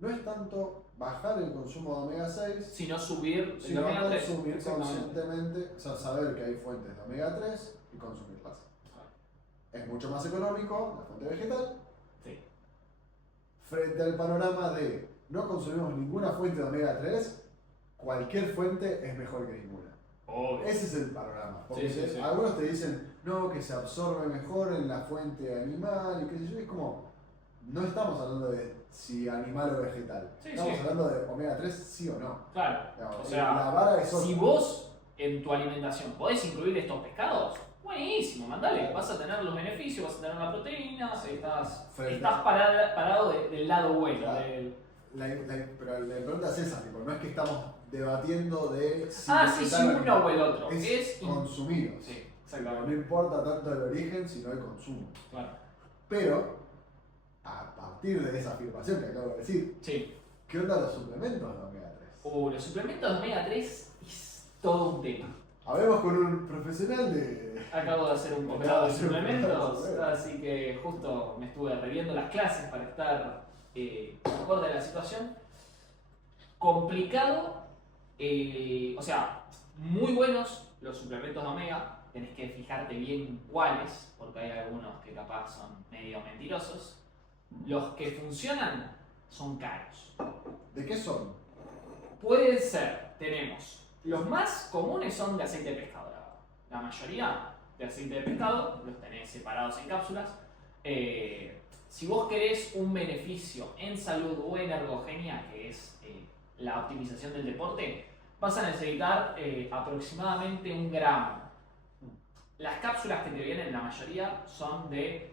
no es tanto bajar el consumo de omega 6, sino subir sino el omega 3. consumir conscientemente, o sea, saber que hay fuentes de omega 3 y consumirlas. Es mucho más económico la fuente vegetal. Sí. Frente al panorama de no consumimos ninguna fuente de omega 3, cualquier fuente es mejor que ninguna. Obvio. Ese es el panorama. Porque Sí. algunos te dicen, no, que se absorbe mejor en la fuente animal y qué sé yo. Es como, no estamos hablando de si animal o vegetal. Sí, Estamos sí. hablando de omega 3 sí o no. Claro. Digamos, O sea, la vara es otra. si vos en tu alimentación podés incluir estos pescados, buenísimo, mandale. Claro. Vas a tener los beneficios, vas a tener la proteína, estás Frente- parado del lado bueno. Claro. Pero la pregunta es esa, tipo, no es que estamos debatiendo de si Sí, vegetal o uno animal. o el otro. Es consumidos. Sí, No exactamente. importa tanto el origen, sino el consumo. Claro. Pero, a partir de esa afirmación que acabo de decir, Sí. ¿qué onda los suplementos de omega 3? Los suplementos de omega 3 es todo un tema. Hablemos con un profesional de... Acabo de hacer un Acabo posgrado de de hacer un suplementos, posgrado. así que justo me estuve reviendo las clases para estar acorde a la situación. Complicado, o sea, muy buenos los suplementos de omega, tenés que fijarte bien cuáles, porque hay algunos que capaz son medio mentirosos. Los que funcionan son caros. ¿De qué son? Pueden ser, tenemos, los más comunes son de aceite de pescado. La mayoría de aceite de pescado los tenés separados en cápsulas. Si vos querés un beneficio en salud o en ergogenia, que es la optimización del deporte, vas a necesitar aproximadamente 1 gramo. Las cápsulas que te vienen, la mayoría, son de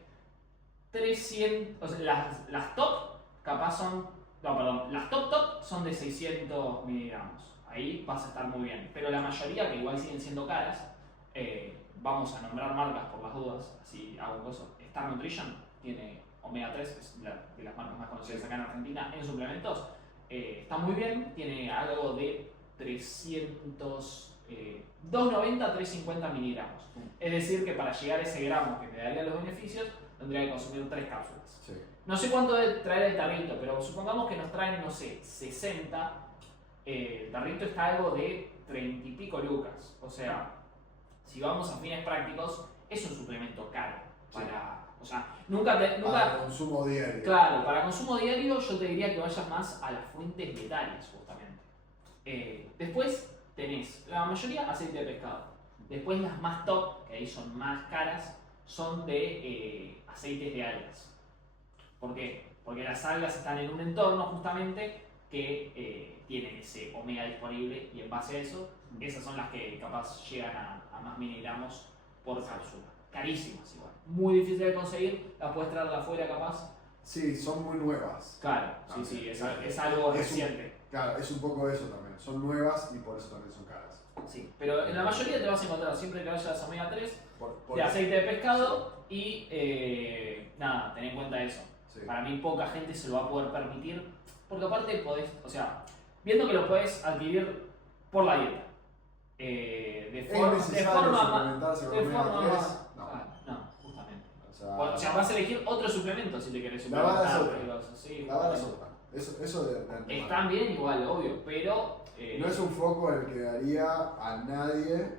300, o sea, las top capaz son, no, perdón, las top son de 600 miligramos. Ahí vas a estar muy bien. Pero la mayoría, que igual siguen siendo caras, vamos a nombrar marcas por las dudas, así hago un coso. Star Nutrition tiene omega 3, es de las marcas más conocidas acá en Argentina, en suplementos. Está muy bien, tiene algo de 290 a 350 miligramos. Es decir, que para llegar a ese gramo que te daría los beneficios, tendría que consumir 3 cápsulas. Sí. No sé cuánto debe traer el tarrito, pero supongamos que nos traen, no sé, 60. El tarrito está algo de 30 y pico lucas. O sea, si vamos a fines prácticos, es un suplemento caro. O sea, Para consumo diario. Claro, para consumo diario yo te diría que vayas más a las fuentes letales, justamente. Después tenés, la mayoría aceite de pescado. Después las más top, que ahí son más caras, son de aceites de algas. ¿Por qué? Porque las algas están en un entorno justamente que tienen ese omega disponible y en base a eso, esas son las que capaz llegan a más miligramos por cápsula. Carísimas igual. Muy difícil de conseguir, las puedes traer de afuera capaz. Sí, son muy nuevas. Claro, sí, es algo reciente. Claro, es un poco eso también. Son nuevas y por eso también son caras. Sí, pero en la mayoría te vas a encontrar siempre que vayas a omega 3 Por de aceite de pescado y nada, ten en cuenta eso. Sí. Para mí poca gente se lo va a poder permitir, porque aparte podés, o sea, viendo que lo podés adquirir por la dieta, de ¿Es forma necesario más... suplementarse con De omega forma 3? más... No. No, justamente. O O sea, vas a elegir otro suplemento si te querés La vara es suplementar. otra. pero sí, La vara es otra. Eso de antemano. están bien igual, obvio, pero... No es un foco el que daría a nadie.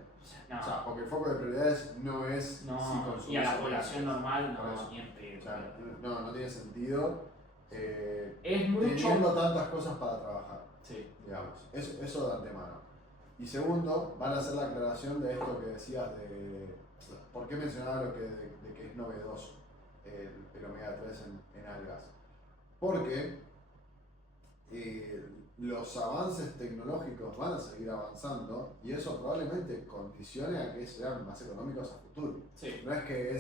no, O sea, porque el foco de prioridades no es si no, consumís y a la omega población 3. normal Por no, eso. ni en pedo. O sea, no tiene sentido. Es mucho... Teniendo tantas cosas para trabajar, Sí. digamos. Eso de antemano. Y segundo, van a hacer la aclaración de esto que decías de por qué mencionaba lo de que es novedoso el omega 3 en algas. Porque los avances tecnológicos van a seguir avanzando y eso probablemente condicione a que sean más económicos a futuro. Sí. No es que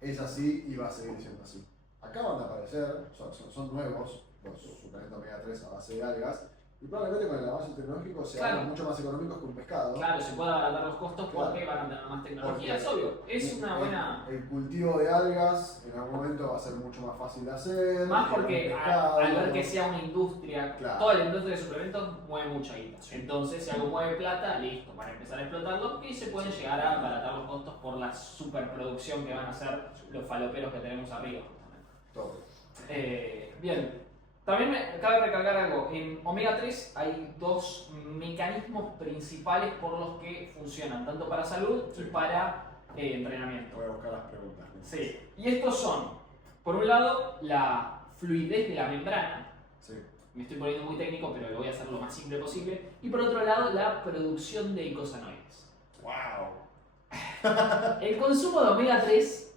es así y va a seguir siendo así. Acá van a aparecer, son nuevos los suplementos omega 3 a base de algas y probablemente con el avance tecnológico se hagan mucho más económicos que un pescado. Claro, se puede abaratar los costos porque Claro. van a tener más tecnología, Porque es obvio. Es una buena... El cultivo de algas en algún momento va a ser mucho más fácil de hacer. Más que porque un pescado. al ver que sea una industria, Claro. toda la industria de suplementos mueve mucha guita. Entonces, si algo mueve plata, listo, para empezar a explotarlo y se pueden llegar a abaratar los costos por la superproducción que van a hacer los faloperos que tenemos arriba, justamente. Todo. Bien, también me cabe recalcar algo. En omega 3 hay 2 mecanismos principales por los que funcionan, tanto para salud y para entrenamiento. Voy a buscar las preguntas. Sí, y estos son, por un lado, la fluidez de la membrana. Sí. me estoy poniendo muy técnico, pero lo voy a hacer lo más simple posible. Y por otro lado, la producción de icosanoides. ¡Wow! El consumo de omega 3,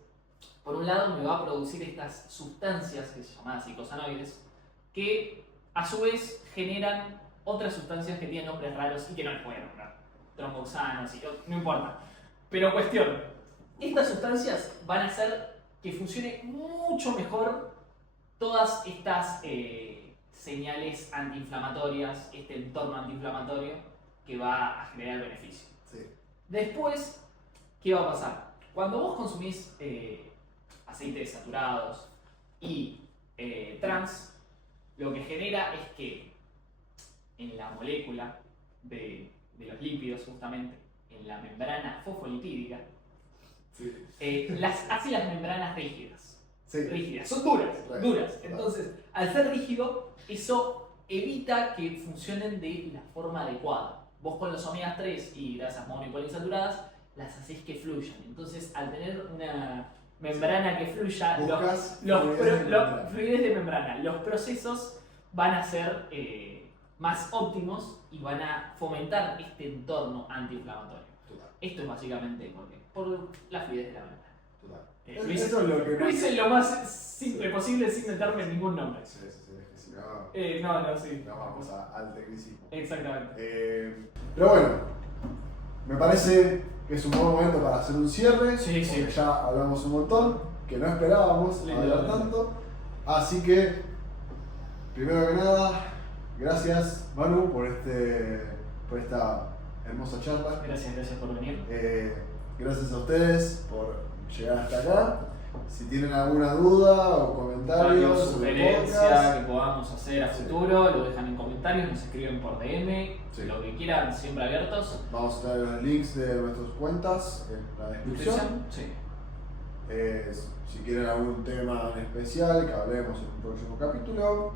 por un lado, me va a producir estas sustancias que se llaman icosanoides, que a su vez generan otras sustancias que tienen nombres raros y que no les voy a nombrar. Tromboxanos y no importa. Pero cuestión, estas sustancias van a hacer que funcione mucho mejor todas estas señales antiinflamatorias, este entorno antiinflamatorio que va a generar beneficio. Sí. Después, ¿qué va a pasar? Cuando vos consumís aceites saturados y trans, lo que genera es que en la molécula de los lípidos, justamente, en la membrana fosfolipídica, Sí. hace las membranas rígidas. Sí. Rígidas, son duras, Right. duras. Entonces, al ser rígido, eso evita que funcionen de la forma adecuada. Vos con los omegas 3 y grasas mono y poliinsaturadas las hacés que fluyan. Entonces, al tener una membrana que fluya, Buscas fluidez de membrana, los procesos van a ser más óptimos y van a fomentar este entorno antiinflamatorio. Total, Esto es básicamente por la fluidez de la membrana. total. Lo hice- Eso es lo que Lo hice lo más simple posible sin meterme en ningún nombre. Sí, es que si no, No, sí. nos vamos al tecnicismo. Exactamente. Pero bueno, me parece que es un buen momento para hacer un cierre, Sí, porque sí. ya hablamos un montón, que no esperábamos Lindo, hablar lindo. tanto. Así que, primero que nada, gracias Manu por esta hermosa charla. Gracias por venir. Gracias a ustedes por llegar hasta acá. Si tienen alguna duda o comentarios sobre el Sugerencia podcast, que podamos hacer a Sí. futuro, lo dejan en comentarios, nos escriben por DM, Sí. lo que quieran, siempre abiertos. vamos a traer los links de nuestras cuentas en la descripción. Sí. Si quieren algún tema en especial que hablemos en un próximo capítulo,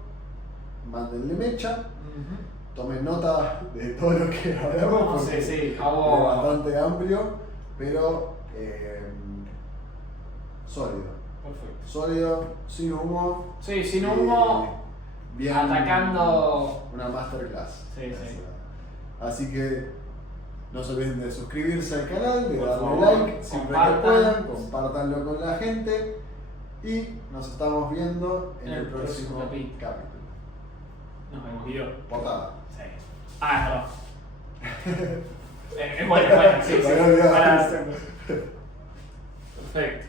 mándenle mecha. Tomen nota de todo lo que hablamos porque Sí, es bastante amplio, pero sólido. Perfecto. Sólido, sin humo. Sí, sin humo, bien, atacando. una masterclass. Sí, sí. Así que no se olviden de suscribirse al canal, de Por darle favor, like siempre que compartan. puedan, compártanlo con la gente y nos estamos viendo en el próximo capítulo. Nos vemos, Guido. Portada. Sí. Perdón. Es bueno, sí, sí. Me había olvidado. Para- Perfecto.